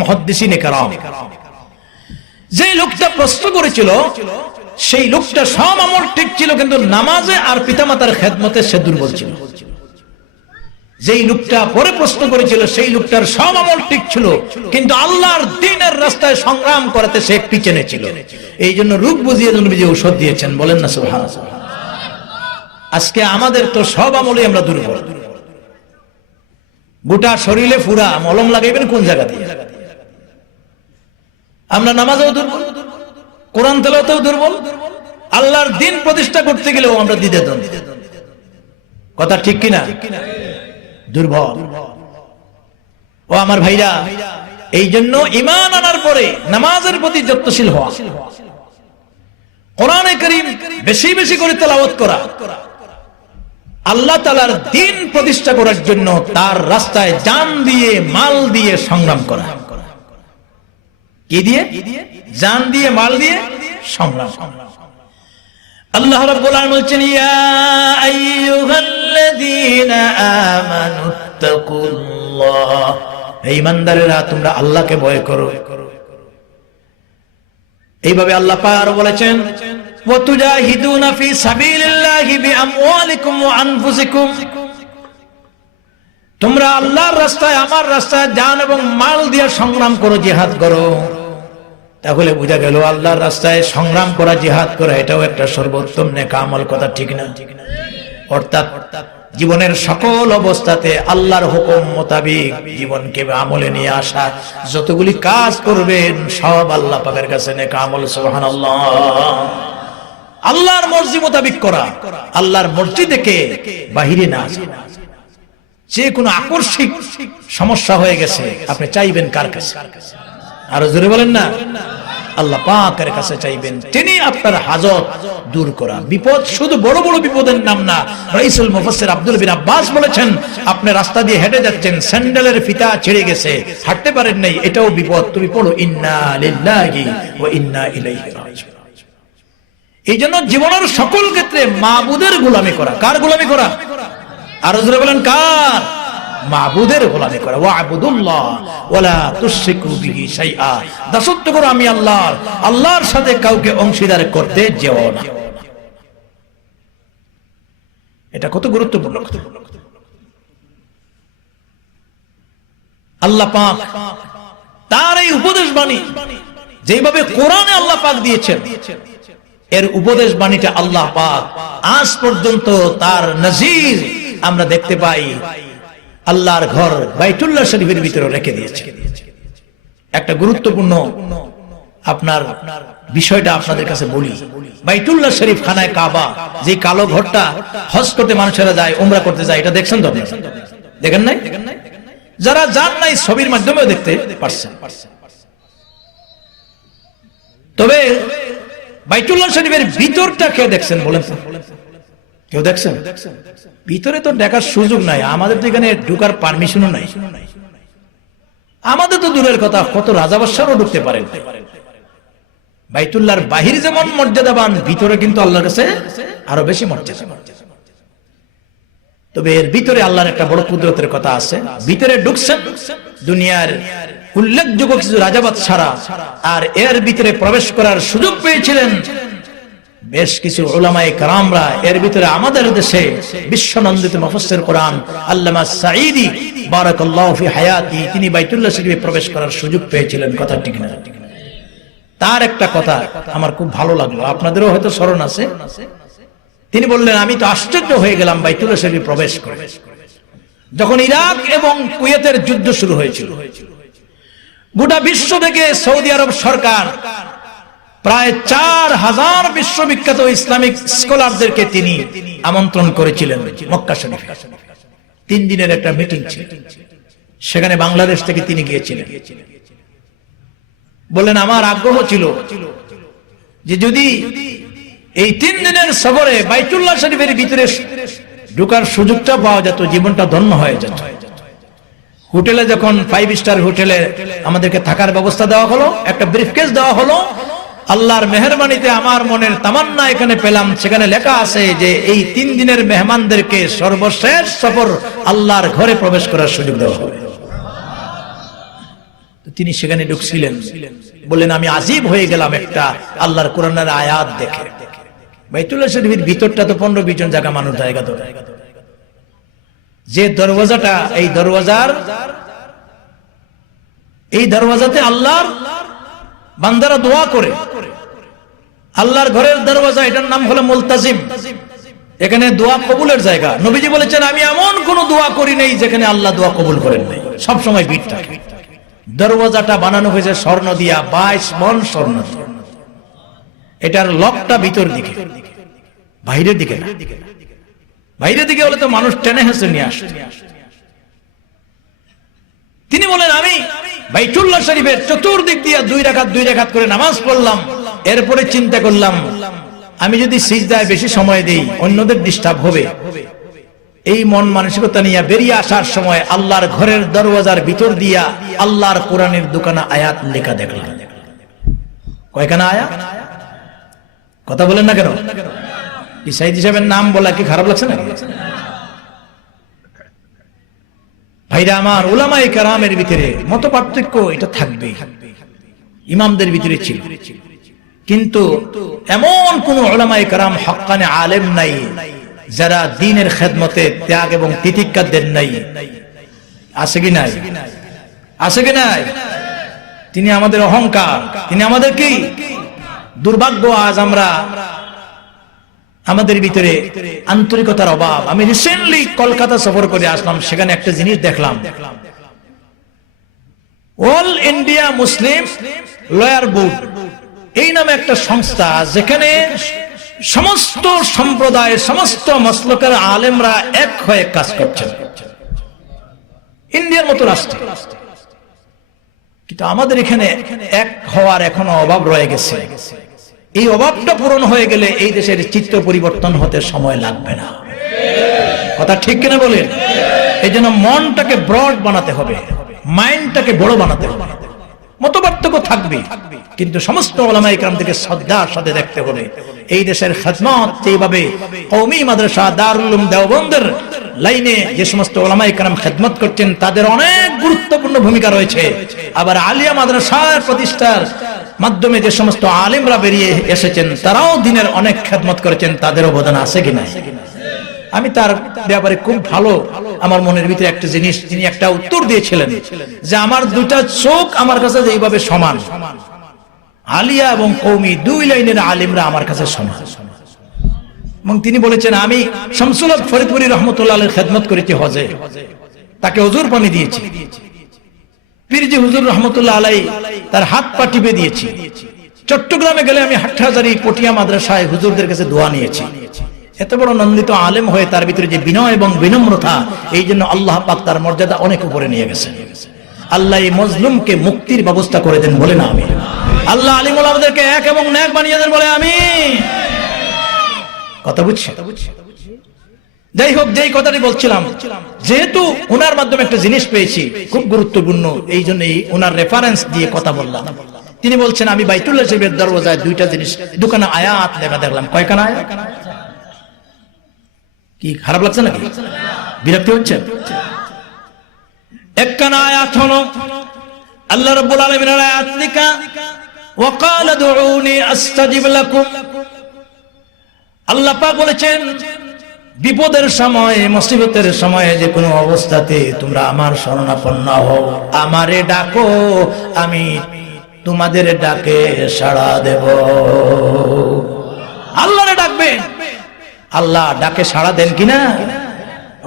মুহাদ্দিসিনে কেরাম। যে লোকটা প্রশ্ন করেছিল সেই লোকটা সব আমল ঠিক ছিল, কিন্তু নামাজে আর পিতামাতার খেদমতে সে দুর্বল ছিল। যেই লোকটা পরে প্রশ্ন করেছিল সেই লোকটার সব আমল ঠিক ছিল, কিন্তু আল্লাহর দ্বীনের রাস্তায় সংগ্রাম করাতে সে পিছনে ছিল। এই জন্য রোগ বুঝিয়ে নবীজি ঔষধ দিয়েছেন। বলেন না সুবহানাল্লাহ। আজকে আমাদের তো সব আমলে আমরা দুর্বল। গোটা শরীরে পুরা মলম লাগাইবেন কোন জায়গা দিয়ে? আমরা নামাজেও দুর্বল, কোরআন তেলাওয়াতেও দুর্বল, আল্লাহর দ্বীন প্রতিষ্ঠা করতে গেলেও আমরা দ্বিধাদ্বন্দ্ব। কথা ঠিক কিনা? দুর্বল। ও আমার ভাইরা, এই জন্য ঈমান আনার পরে নামাজের প্রতি যত্নশীল হওয়া, কোরআনে কারীম বেশি বেশি করে তেলাওয়াত করা, আল্লাহ তাআলার দ্বীন প্রতিষ্ঠা করার জন্য তার রাস্তায় জান দিয়ে মাল দিয়ে সংগ্রাম করা। কি দিয়ে? জান দিয়ে মাল দিয়ে সংগ্রাম। আল্লাহ রাব্বুল আলামিন বলছেন, ইয়া আইয়ুহাল্লাযীনা আমানুত্তাকুল্লাহ, হে ঈমানদারেরা তোমরা আল্লাহকে ভয় করো। এইভাবে আল্লাহ পাক আরো বলেছেন, ওয়া তুজাহিদুনা ফি সাবিলিল্লাহি বিআমওয়ালিকুম ওয়া আনফুসিকুম, তোমরা আল্লাহর রাস্তায় আমার রাস্তায় জান এবং মাল দিয়ে সংগ্রাম করো, জিহাদ করো। তাহলে বোঝা গেল আল্লাহর রাস্তায় সংগ্রাম করা, জিহাদ করা এটাও একটা সর্বোত্তম নেক আমল। কথা ঠিক না? অর্থাৎ জীবনের সকল অবস্থাতে আল্লাহর হুকুম মোতাবেক জীবনকে আমলে নিয়ে আসা, যতগুলি কাজ করবেন সব আল্লাহ পাকের কাছে নেক আমল। সুবহানাল্লাহ। আল্লাহর মর্জি মোতাবেক করা, আল্লাহর মর্জি থেকে বাহিরে না আসা। যে কোনো আকস্মিক সমস্যা হয়ে গেছে, আপনি চাইবেন কার কাছে? আরো জোরে বলেন না, আল্লাহ পাকের কাছে চাইবেন, তিনি আপনার হাজত দূর করা। বিপদ শুধু বড় বড় বিপদের নাম না। রাইসুল মুফাসসির আব্দুল বিন আব্বাস বলেছেন, আপনি রাস্তা দিয়ে হেঁটে যাচ্ছেন, স্যান্ডেলের ফিতা ছিঁড়ে গেছে, হাঁটতে পারেন নাই, এটাও বিপদ। তুমি পড়ো ইন্না লিল্লাহি ওয়া ইন্না ইলাইহি রাজিউন। এই জন্য জীবনের সকল ক্ষেত্রে মাবুদের গোলামি করা। কার গোলামি করা? আরো জোরে বলেন, কার? মাবুদের গোলামি করা। ওয়া'বুদুল্লাহ ওয়ালা তুশরিকু বিহি শাইআ, দাসত্ব করো আমি আল্লাহর, আল্লাহর সাথে কাউকে অংশীদার করতে যেও না। এটা কত গুরুত্বপূর্ণ। আল্লাহ পাক তার এই উপদেশ বাণী যেভাবে কোরআনে আল্লাহ পাক দিয়েছেন, এর উপদেশ বাণীটা আল্লাহ পাক আজ পর্যন্ত তার নজির আমরা দেখতে পাই আল্লাহর ঘর বাইতুল্লাহ শরীফের ভিতরে রেখে দিয়েছে। একটা গুরুত্বপূর্ণ আপনার বিষয়টা আপনাদের কাছে বলি, বাইতুল্লাহ শরীফ খানায় কাবা, যে কালো ঘরটা হজ করতে মানুষেরা যায়, উমরা করতে যায়, এটা দেখছেন তো? দেখেন নাই? যারা যান নাই ছবির মাধ্যমেও দেখতে পারছেন। তবে বাইতুল্লাহ শরীফের ভিতরটা কে দেখছেন বলেন? কেউ দেখছেন? ভিতরে তো দেখার সুযোগ নাই, আমাদের তো এখানে ঢুকার পারমিশনও নাই। আমাদের তো দূরের কথা, কত রাজা বাদশাহও ঢুকতে পারেন। বাইতুল্লাহর বাহির যেমন মর্যাদাবান, ভিতরে কিন্তু আল্লাহর কাছে আরো বেশি মর্যাদা। তবে এর ভিতরে আল্লাহর একটা বড় কুদরতের কথা আছে। ভিতরে ঢুকছেন দুনিয়ার উল্লেখযোগ্য কিছু রাজা বাদশাহরা, আর এর ভিতরে প্রবেশ করার সুযোগ পেয়েছিলেন বেশ কিছু উলামায়ে কেরামরা। এর ভিতরে আমাদের দেশে বিশ্বনন্দিত মুফাসসির কোরআন আল্লামা সাঈদী বারাকাল্লাহু ফি হায়াতি, তিনি বাইতুল্লাহ শরীফে প্রবেশ করার সুযোগ পেয়েছিলেন। কথা ঠিক না? তার একটা কথা আমার খুব ভালো লাগলো, আপনাদেরও হয়তো স্মরণ আছে। তিনি বললেন, আমি তো আশ্চর্য হয়ে গেলাম বাইতুল্লাহ শরীফে প্রবেশ করে। যখন ইরাক এবং কুয়েতের যুদ্ধ শুরু হয়েছিল, গোটা বিশ্ব থেকে সৌদি আরব সরকার প্রায় 4000 বিশ্ববিখ্যাত ইসলামিক স্কলারদেরকে তিনি আমন্ত্রণ করেছিলেন মক্কা শরীফে। 3 দিনের একটা মিটিং ছিল, সেখানে বাংলাদেশ থেকে তিনি গিয়েছিলেন। বললেন, আমার আগ্রহ ছিল যে যদি এই 3 দিনের সফরে বাইতুল্লাহ শরীফের ভিতরে ঢোকার সুযোগটা পাওয়া যেত, জীবনটা ধন্য হয়ে যেত। হোটেলে যখন 5 স্টার হোটেলে আমাদেরকে থাকার ব্যবস্থা দেওয়া হলো, একটা ব্রিফকেস দেওয়া হলো, আল্লাহর মেহেরবানিতে আমার মনের তামান্না এখানে পেলাম। সেখানে লেখা আছে যে এই 3 দিনের মেহমানদেরকে সর্বশেষ সফর আল্লাহর ঘরে প্রবেশ করার সুযোগ দেওয়া হবে। তিনি সেখানে ঢুকছিলেন, বললেন, আমি আজীব হয়ে গেলাম একটা আল্লাহর কোরআনের আয়াত দেখে। বাইতুল্লাহ শরীফের ভিতরটা তো 15-20 জন জায়গা মানুষ জায়গা ধরে, যে দরওয়াজাটা, এই দরওয়াজাতে আল্লাহর বান্দারা দোয়া করে। আল্লাহর ঘরের দরওয়াজা, এটার নাম হলো মুলতাজিম। এখানে দোয়া কবুলের জায়গা। নবীজি বলেছেন, আমি এমন কোন দোয়া করি নাই যেখানে আল্লাহ দোয়া কবুল করেন নাই, সব সময় ভিড় থাকে। দরওয়াজাটা বানানো হয়েছে স্বর্ণ দিয়া, 22 মণ স্বর্ণ। এটার লকটা ভিতর দিকে, বাইরের দিকে না। বাইরের দিকে হলে তো মানুষ টেনে হেসে নিয়ে আসে। তিনি বলেন, আমি বাইতুল্লাহ শরীফের চতুর্দিক দিয়ে 2 রাকাত করে নামাজ পড়লাম। এরপরে চিন্তা করলাম, আমি যদি সিজদায় বেশি সময় দেই অন্যদের ডিস্টার্ব হবে। এই মন মানসিকতা নিয়ে বেরিয়ে আসার সময় আল্লাহর ঘরের দরওয়াজার ভিতর দিয়া আল্লাহর কোরআনের দোকানে আয়াত লেখা দেখলাম। কয়খানা আয়াত? কথা বলেন না কেন? সাইদ সাহেবের নাম বলা কি খারাপ লাগছে না? ভাইরা আমার, উলামায়ে কেরামের ভিতরে মত পার্থক্য এটা থাকবে, ইমামদের ভিতরে ছিল, কিন্তু এমন কোন উলামায়ে কেরাম হক্কানে আলেম নাই যারা দ্বীনের খেদমতে ত্যাগ এবং তিতিক্ষা দেন নাই। আছে কি নাই? আছে কি নাই? তিনি আমাদের অহংকার, তিনি আমাদের কি দুর্ভাগ্য। আজ আমরা আমাদের ভিতরে আন্তরিকতার অভাব। আমি রিসেন্টলি কলকাতা সফর করে আসলাম, সেখানে একটা জিনিস দেখলাম, all India Muslim lawyer board এই নামে একটা সংস্থা, যেখানে সমস্ত সম্প্রদায়, সমস্ত মাসলকের আলেমরা এক হয়ে কাজ করছেন, ইন্ডিয়ার মতো রাষ্ট্র। কিন্তু আমাদের এখানে এক হওয়ার এখনো অভাব রয়ে গেছে। এই অভাবটা পূরণ হয়ে গেলে এই দেশের চিত্র পরিবর্তন হতে সময় লাগবে না। কথা ঠিক কিনা বলেন? এই জন্য মনটাকে ব্রড বানাতে হবে, মাইন্ডটাকে বড় বানাতে হবে। মতপার্থক্য থাকবে, কিন্তু সমস্ত উলামায়ে কেরাম থেকে শ্রদ্ধার সাথে দেখতে হবে। এই দেশের খেদমত যেভাবে কওমি মাদ্রাসা, দারুল উলুম দেওবন্দের লাইনে যে সমস্ত উলামায়ে কেরাম খেদমত করছেন, তাদের অনেক গুরুত্বপূর্ণ ভূমিকা রয়েছে। আবার আলিয়া মাদ্রাসার প্রতিষ্ঠার মাধ্যমে যে সমস্ত আলেমরা বেরিয়ে এসেছেন, তারাও দিনের অনেক খেদমত করেছেন, তাদের অবদান আছে কিনা? আমি তার ব্যাপারে খুব ভালো, আমার মনের ভিতরে একটা জিনিস, তিনি একটা উত্তর দিয়েছিলেন যে আমার 2টা চোখ আমার কাছে এইভাবে সমান, আলিয়া এবং কওমি দুই লাইনের আলেমরা আমার কাছে সমান। এবং তিনি বলেছেন আমি শামসুল হক ফরিদপুরি রহমতুল্লাহ আলাইহির খেদমত করেছি হজে, তাকে হুজুর পানি দিয়েছি। পীরজি হুজুর রহমতুল্লাহ আলাইহি তার হাত পা টিপে দিয়েছি। চট্টগ্রামে গেলে আমি হাটহাজারী পটিয়া মাদ্রাসায় হুজুরদের কাছে দোয়া নিয়েছি। এত বড় নন্দিত আলেম হয়ে তার ভিতরে যে বিনয় এবং বিনম্রতা, এই জন্য আল্লাহ পাক তার মর্যাদা অনেক উপরে নিয়ে গেছেন। আল্লাহ এই মজলুমকে মুক্তির ব্যবস্থা করে দেন, বলে না আমিন। আল্লাহ আলিম ওলামাদেরকে এক এবং নেক বানিয়ে দেন, বলে আমিন। কথা বুঝছে? যাই হোক, যেই কথাটি বলছিলাম, যেহেতু ওনার মাধ্যমে একটা জিনিস পেয়েছি খুব গুরুত্বপূর্ণ, এই জন্যই ওনার রেফারেন্স দিয়ে কথা বললাম। তিনি বলছেন আমি বাইতুল্লাহ শরীফের দরওয়াজায় দুইটা জিনিস, দুখানা আয়াত লেখা দেখলাম। কয়খানা আয়াত? কি খারাপ লাগছে নাকি? বিরক্তি হচ্ছে? একখানা আয়াত হলো আল্লাহ রাব্বুল আলামিনের আয়াত লেখা, ওয়া ক্বালা দুউনি আস্তাজিব লাকুম। আল্লাহ পাক বলেছেন বিপদের সময়, মুসিবতের সময়, যে কোনো অবস্থাতে তোমরা আমার শরণাপন্ন হও, আমারে ডাকো, আমি তোমাদের ডাকে সাড়া দেব। আল্লাহরে ডাকবেন, আল্লাহ ডাকে সাড়া দেন কিনা?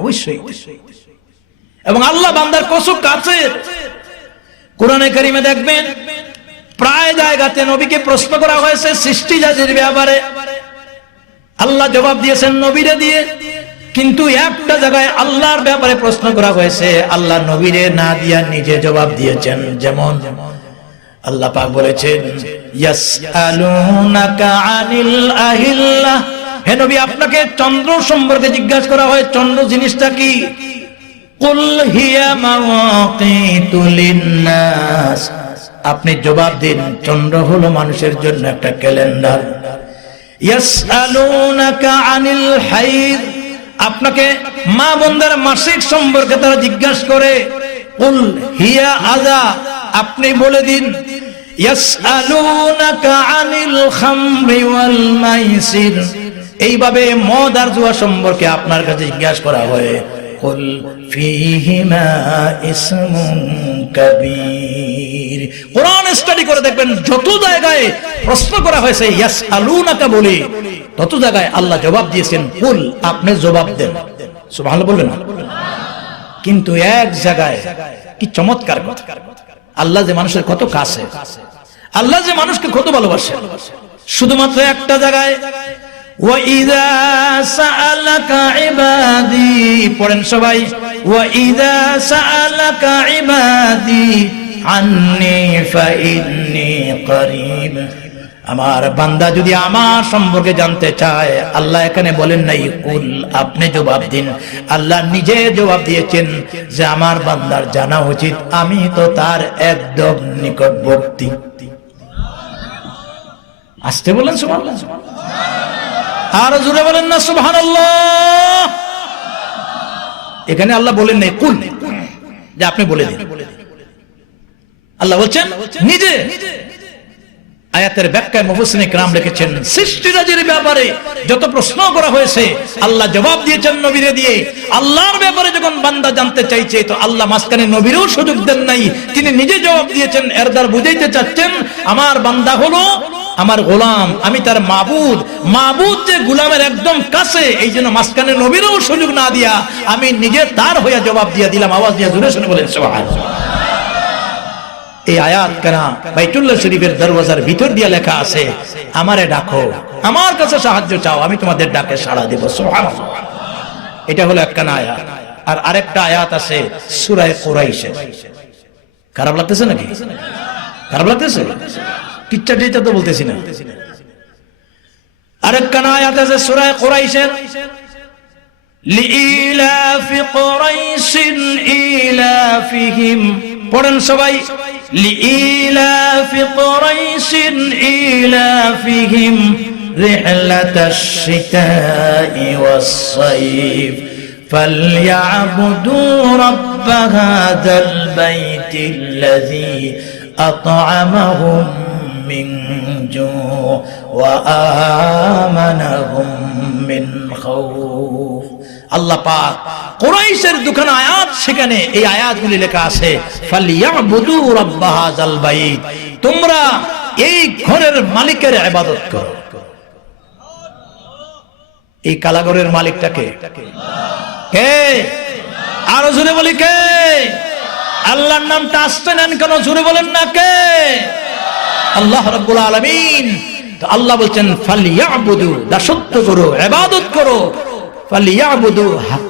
অবশ্যই। এবং আল্লাহ বান্দার কসম কাছে। কোরআনে কারিমে দেখবেন প্রায় জায়গাতে নবীকে প্রশ্ন করা হয়েছে সৃষ্টি জাতির ব্যাপারে, আল্লাহ জবাব দিয়েছেন নবীরে দিয়ে। কিন্তু একটা জায়গায় আল্লাহর ব্যাপারে প্রশ্ন করা হয়েছে, আল্লাহ নবীরে না দিয়া নিজে জবাব দিয়েছেন। যেমন আল্লাহ পাক বলেছেন ইয়াসআলুনাকা আনিল আহিল্লাহ, হে নবী আপনাকে চন্দ্র সম্পর্কে জিজ্ঞাসা করা হয়, চন্দ্র জিনিসটা কি? কুল হিয়া মাওয়াকিতু লিন্নাস, আপনি জবাব দিন চন্দ্র হলো মানুষের জন্য একটা ক্যালেন্ডার। ইয়াসআলুনাকা আনিল হাইদ, আপনাকে মা বোনদের মাসিক সম্পর্কে তারা জিজ্ঞাসা করে, কুল হিয়া আযা, আপনি বলে দিন। ইয়াসআলুনাকা আনিল খামরি ওয়াল মাইসির, এইভাবে মদ আর জুয়া সম্পর্কে আপনার কাছে জিজ্ঞাসা করা হয়, কুল ফীহিমা ইসমুন কাবীর। কোরআন স্টাডি করে দেখবেন যত জায়গায় প্রশ্ন করা হয়েছে ইয়াসআলুনাকা বলে, তত জায়গায় আল্লাহ জবাব দিয়েছেন কুল, আপনি জবাব দেন। সুবহানাল্লাহ বলবেন না? কিন্তু এক জায়গায় কি চমৎকার কথা, আল্লাহ যে মানুষের কত কাছে, আল্লাহ যে মানুষকে কত ভালোবাসে। শুধুমাত্র একটা জায়গায় ওয়াইযা সাআলাকা ইবাদি, পড়েন সবাই, ওয়াইযা সাআলাকা ইবাদি আন্নী ফাইন্নী করিব, আমার বান্দা যদি আমার সম্পর্কে জানতে চায়, আল্লাহ এখানে বলেন নাই কুল, আপনি জবাব দিন। আল্লাহ নিজে জবাব দিয়েছেন যে আমার বান্দার জানা উচিত আমি তো তার একদম নিকটবর্তী। আসতে বলেন সুবহানাল্লাহ, আর জোরে বলেন না সুবহানাল্লাহ। এখানে আল্লাহ বলেন নাই কুল, যে আপনি বলে দিন। আল্লাহ বলছেন নিজে। আয়াতের ব্যাখ্যায় মুফাসসিরিন কিরাম লিখেছেন সৃষ্টিরাজির ব্যাপারে যত প্রশ্ন করা হয়েছে আল্লাহ জবাব দিয়েছেন নবীরে দিয়ে। আল্লাহর ব্যাপারে যখন বান্দা জানতে চাইছে, তো আল্লাহ মাঝখানে নবীরেও সুযোগ দেন নাই, তিনি নিজে জবাব দিয়েছেন। এর দ্বারা বুঝাইতে চাচ্ছেন আমার বান্দা হলো আমার গোলাম, আমি তার মাবুদ। মাবুদ যে গোলামের একদম কাছে, এই জন্য মাঝখানে নবীরেও সুযোগ না দিয়া আমি নিজে তার হইয়া জবাব দিয়ে দিলাম। আওয়াজ দিয়ে জোরে শুনে বলেন সুবহানাল্লাহ। এই আয়াত কানা বাইতুল্লাহ শরীফের দরওয়াজার ভিতর দিয়ে লেখা আছে, আমারে ডাকো, আমার কাছে সাহায্য চাও, আমি তোমাদের ডাকে সাড়া দেব। সুবহানাল্লাহ। এটা হলো একখানা আয়াত। আর আরেকটা আয়াত আছে সূরা কুরাইশের। খারাপ লাগতেছে নাকি? খারাপ লাগতেছে? কিচ্ছা টিচ্ছা তো বলতেছি না। আরেকখানা আয়াত আছে সূরা কুরাইশের, লিইলাফি কুরাইশিন ইলাফিহিম, পড়েন সবাই, লিইলাফি কুরাইশিন ইলাফিহিম রিহলাতাশ শিতাই ওয়াস সাইফ ফালইয়াবুদু রাব্ব হাযাল বাইতিল্লাযী আত'আমাহুম মিন জু' ওয়া আমানাহুম মিন খাউফ। আল্লাহ পাক কুরাইশের দুখানা আয়াত, সেখানে এই আয়াতগুলি লেখা আছে ফালইয়াবুদু রাব্ব হাযাল বাইত, তোমরা এই ঘরের মালিকের ইবাদত করো। এই কালাঘরের মালিকটাকে কে? আরো জোরে বলি কে? আল্লাহর নামটা আসছে না কেন? জোরে বলেন না কে? আল্লাহ রাব্বুল আলামিন। তো আল্লাহ বলছেন ফালিয়াবুদু, দাসত্ব করো, ইবাদত করো। ফালিয়াবুদু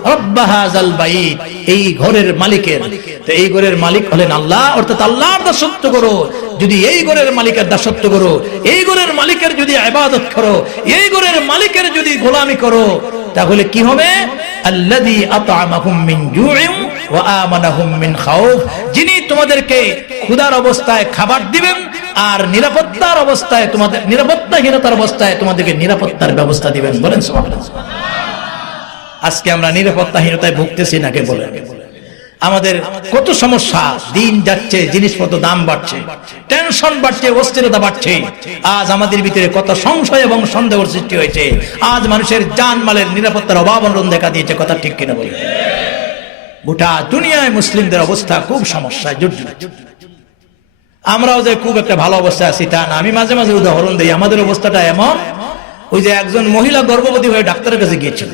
রাব্ব হাযাল বাইত, এই ঘরের মালিকের। তো এই ঘরের মালিক হলেন আল্লাহ, অর্থাৎ আল্লাহর দাসত্ব করো। যদি এই ঘরের মালিকের দাসত্ব করো, এই ঘরের মালিকের যদি ইবাদত করো, এই ঘরের মালিকের যদি গোলামি করো, তাহলে কি হবে? আল্লাযী আত'আমাহুম মিন জু'ইন ওয়া আমানাহুম মিন খাউফ, যিনি তোমাদেরকে ক্ষুধার অবস্থায় খাবার দিবেন আর নিরাপত্তার অবস্থায়, তোমাদের নিরাপত্তাহীনতার অবস্থায় তোমাদেরকে নিরাপত্তার ব্যবস্থা দিবেন। বলেন সুবহানাল্লাহ। আজকে আমরা নিরাপত্তাহীনতায় ভুগতেছি না কে বলেন? আমাদের কত সমস্যা, দিন যাচ্ছে, জিনিসপত্র দাম বাড়ছে, টেনশন বাড়ছে, অস্থিরতা বাড়ছে। আজ আমাদের ভিতরে কত সংশয় এবং সন্দেহের সৃষ্টি হয়েছে। আজ মানুষের জানমালের নিরাপত্তার অভাব অনটন দেখা দিয়েছে। কথা ঠিক কিনা বলি? গোটা দুনিয়ায় মুসলিমদের অবস্থা খুব সমস্যায় জর্জরিত। আমরাও যে খুব একটা ভালো অবস্থায় আছি তা না। আমি মাঝে মাঝে উদাহরণ দিই। আমাদের অবস্থাটা এমন, ওই যে একজন মহিলা গর্ভবতী হয়ে ডাক্তারের কাছে গিয়েছিল।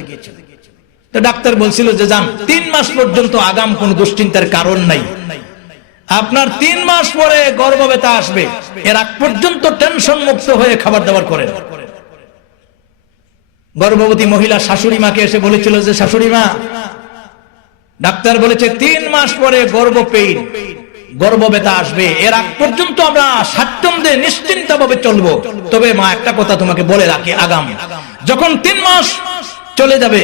তো ডাক্তার বলছিল যে যান, 3 মাস পর্যন্ত আগাম কোন দুশ্চিন্তার কারণ নাই, আপনার 3 মাস পরে গর্ভব্যথা আসবে, এর আগ পর্যন্ত টেনশন মুক্ত হয়ে খাবার দাবার করেন। গর্ভবতী মহিলা শাশুড়ি মাকে এসে বলেছিল যে শাশুড়ি মা, ডাক্তার বলেছে 3 মাস পরে গর্ভব্যথা আসবে, এর আগ পর্যন্ত আমরা স্বাচ্ছন্দ্যে নিশ্চিন্তভাবে চলবো। তবে মা একটা কথা তোমাকে বলে রাখি, আগাম যখন 3 মাস চলে যাবে,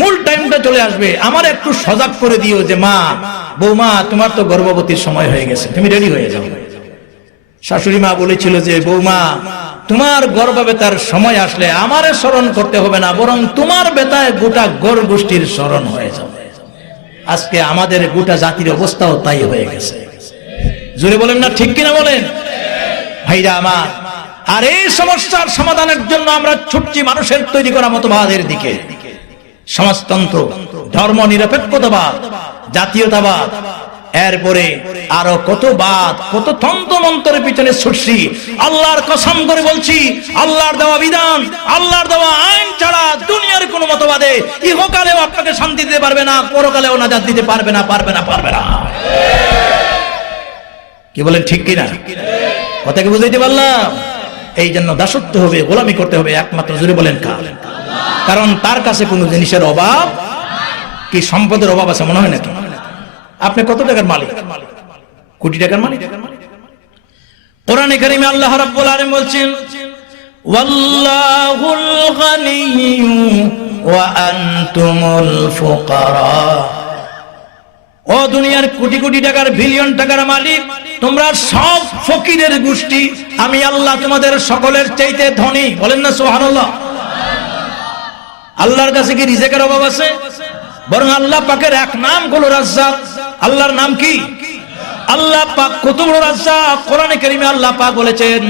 মূল টাইমটা চলে আসবে, আমার একটু সজাগ করে দিও যে মা, বৌমা তোমার তো গর্ভবতীর সময় হয়ে গেছে, তুমি রেডি হয়ে যাও। শাশুড়ি মা বলেছিল যে বৌমা, তোমার গর্ভব্যথার সময় আসলে আমারে স্মরণ করতে হবে না, বরং তোমার ব্যথায় গোটা গড় গোষ্ঠীর স্মরণ হয়ে যাবে। আজকে আমাদের গোটা জাতির অবস্থাও তাই হয়ে গেছে। জোরে বলেন না ঠিক কিনা বলেন ভাইরা আমার? আর এই সমস্যার সমাধানের জন্য আমরা ছুটছি মানুষের তৈরি করা মতবাদের দিকে। সমাজতন্ত্র, ধর্ম নিরপেক্ষতাবাদ, জাতীয়তাবাদ, এরপরে আরো কত বাদ, কত তন্ত্রমন্ত্রের পিছনে ছুটছি। আল্লাহর কসম করে বলছি, আল্লাহর দেওয়া বিধান, আল্লাহর দেওয়া আইন ছাড়া দুনিয়ার কোন মতবাদে ইহকালেও আপনাকে শান্তি দিতে পারবে না, পরকালেও নাজাত দিতে পারবে না, পারবে না, পারবে না। কি বলেন ঠিক কিনা? কথা কি বুঝাইতে পারলাম? এই জন্য দাসত্ব হবে, গোলামি করতে হবে একমাত্র, জোরে বলেন কার? কারণ তার কাছে কোনো জিনিসের অভাব, কি সম্পদের অভাব আছে মনে হয় নাকি? আপনি কত টাকার মালিক? কোটি টাকার মালিক। কোরআনে কারিমে আল্লাহ রাব্বুল আলামিন বলছেন, ওয়াল্লাহুল গানিয়্যু ওয়া আনতুমুল ফুকারা। ও দুনিয়ার কোটি কোটি টাকার, বিলিয়ন টাকার মালিক, তোমরা সব ফকিরের গোষ্ঠী, আমি আল্লাহ তোমাদের সকলের চাইতে ধনী। বলেন না সুবহানাল্লাহ। আল্লাহর কাছে কি রিজিকের অভাব আছে? বরং আল্লাহ পাকের এক নাম হলো রাজ্জাক। আল্লাহর নাম কি? আল্লাহ পাক কত বড় রাজ্জাক। কোরআনে কারিমে আল্লাহ পাক বলেছেন,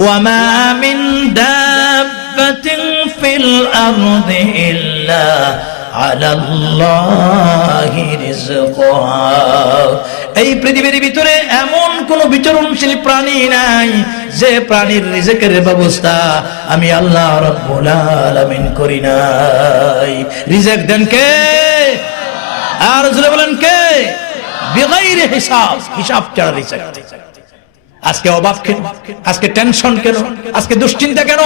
ওয়া মা মিন দাব্বাতিন ফিল আরদি ইল্লা আলাল্লাহি রিজকুহা। এই পৃথিবীর ভিতরে এমন কোন বিচরণশীল প্রাণী নাই যে প্রাণীর রিজিকের ব্যবস্থা আমি আল্লাহ রাব্বুল আলামিন করি নাই। রিজিক দেন কে? আর জোরে বলেন কে? বিগাইরে হিসাব, হিসাব ছাড়া রিজিক। আজকে অভাব কেন? আজকে টেনশন কেন? আজকে দুশ্চিন্তা কেন?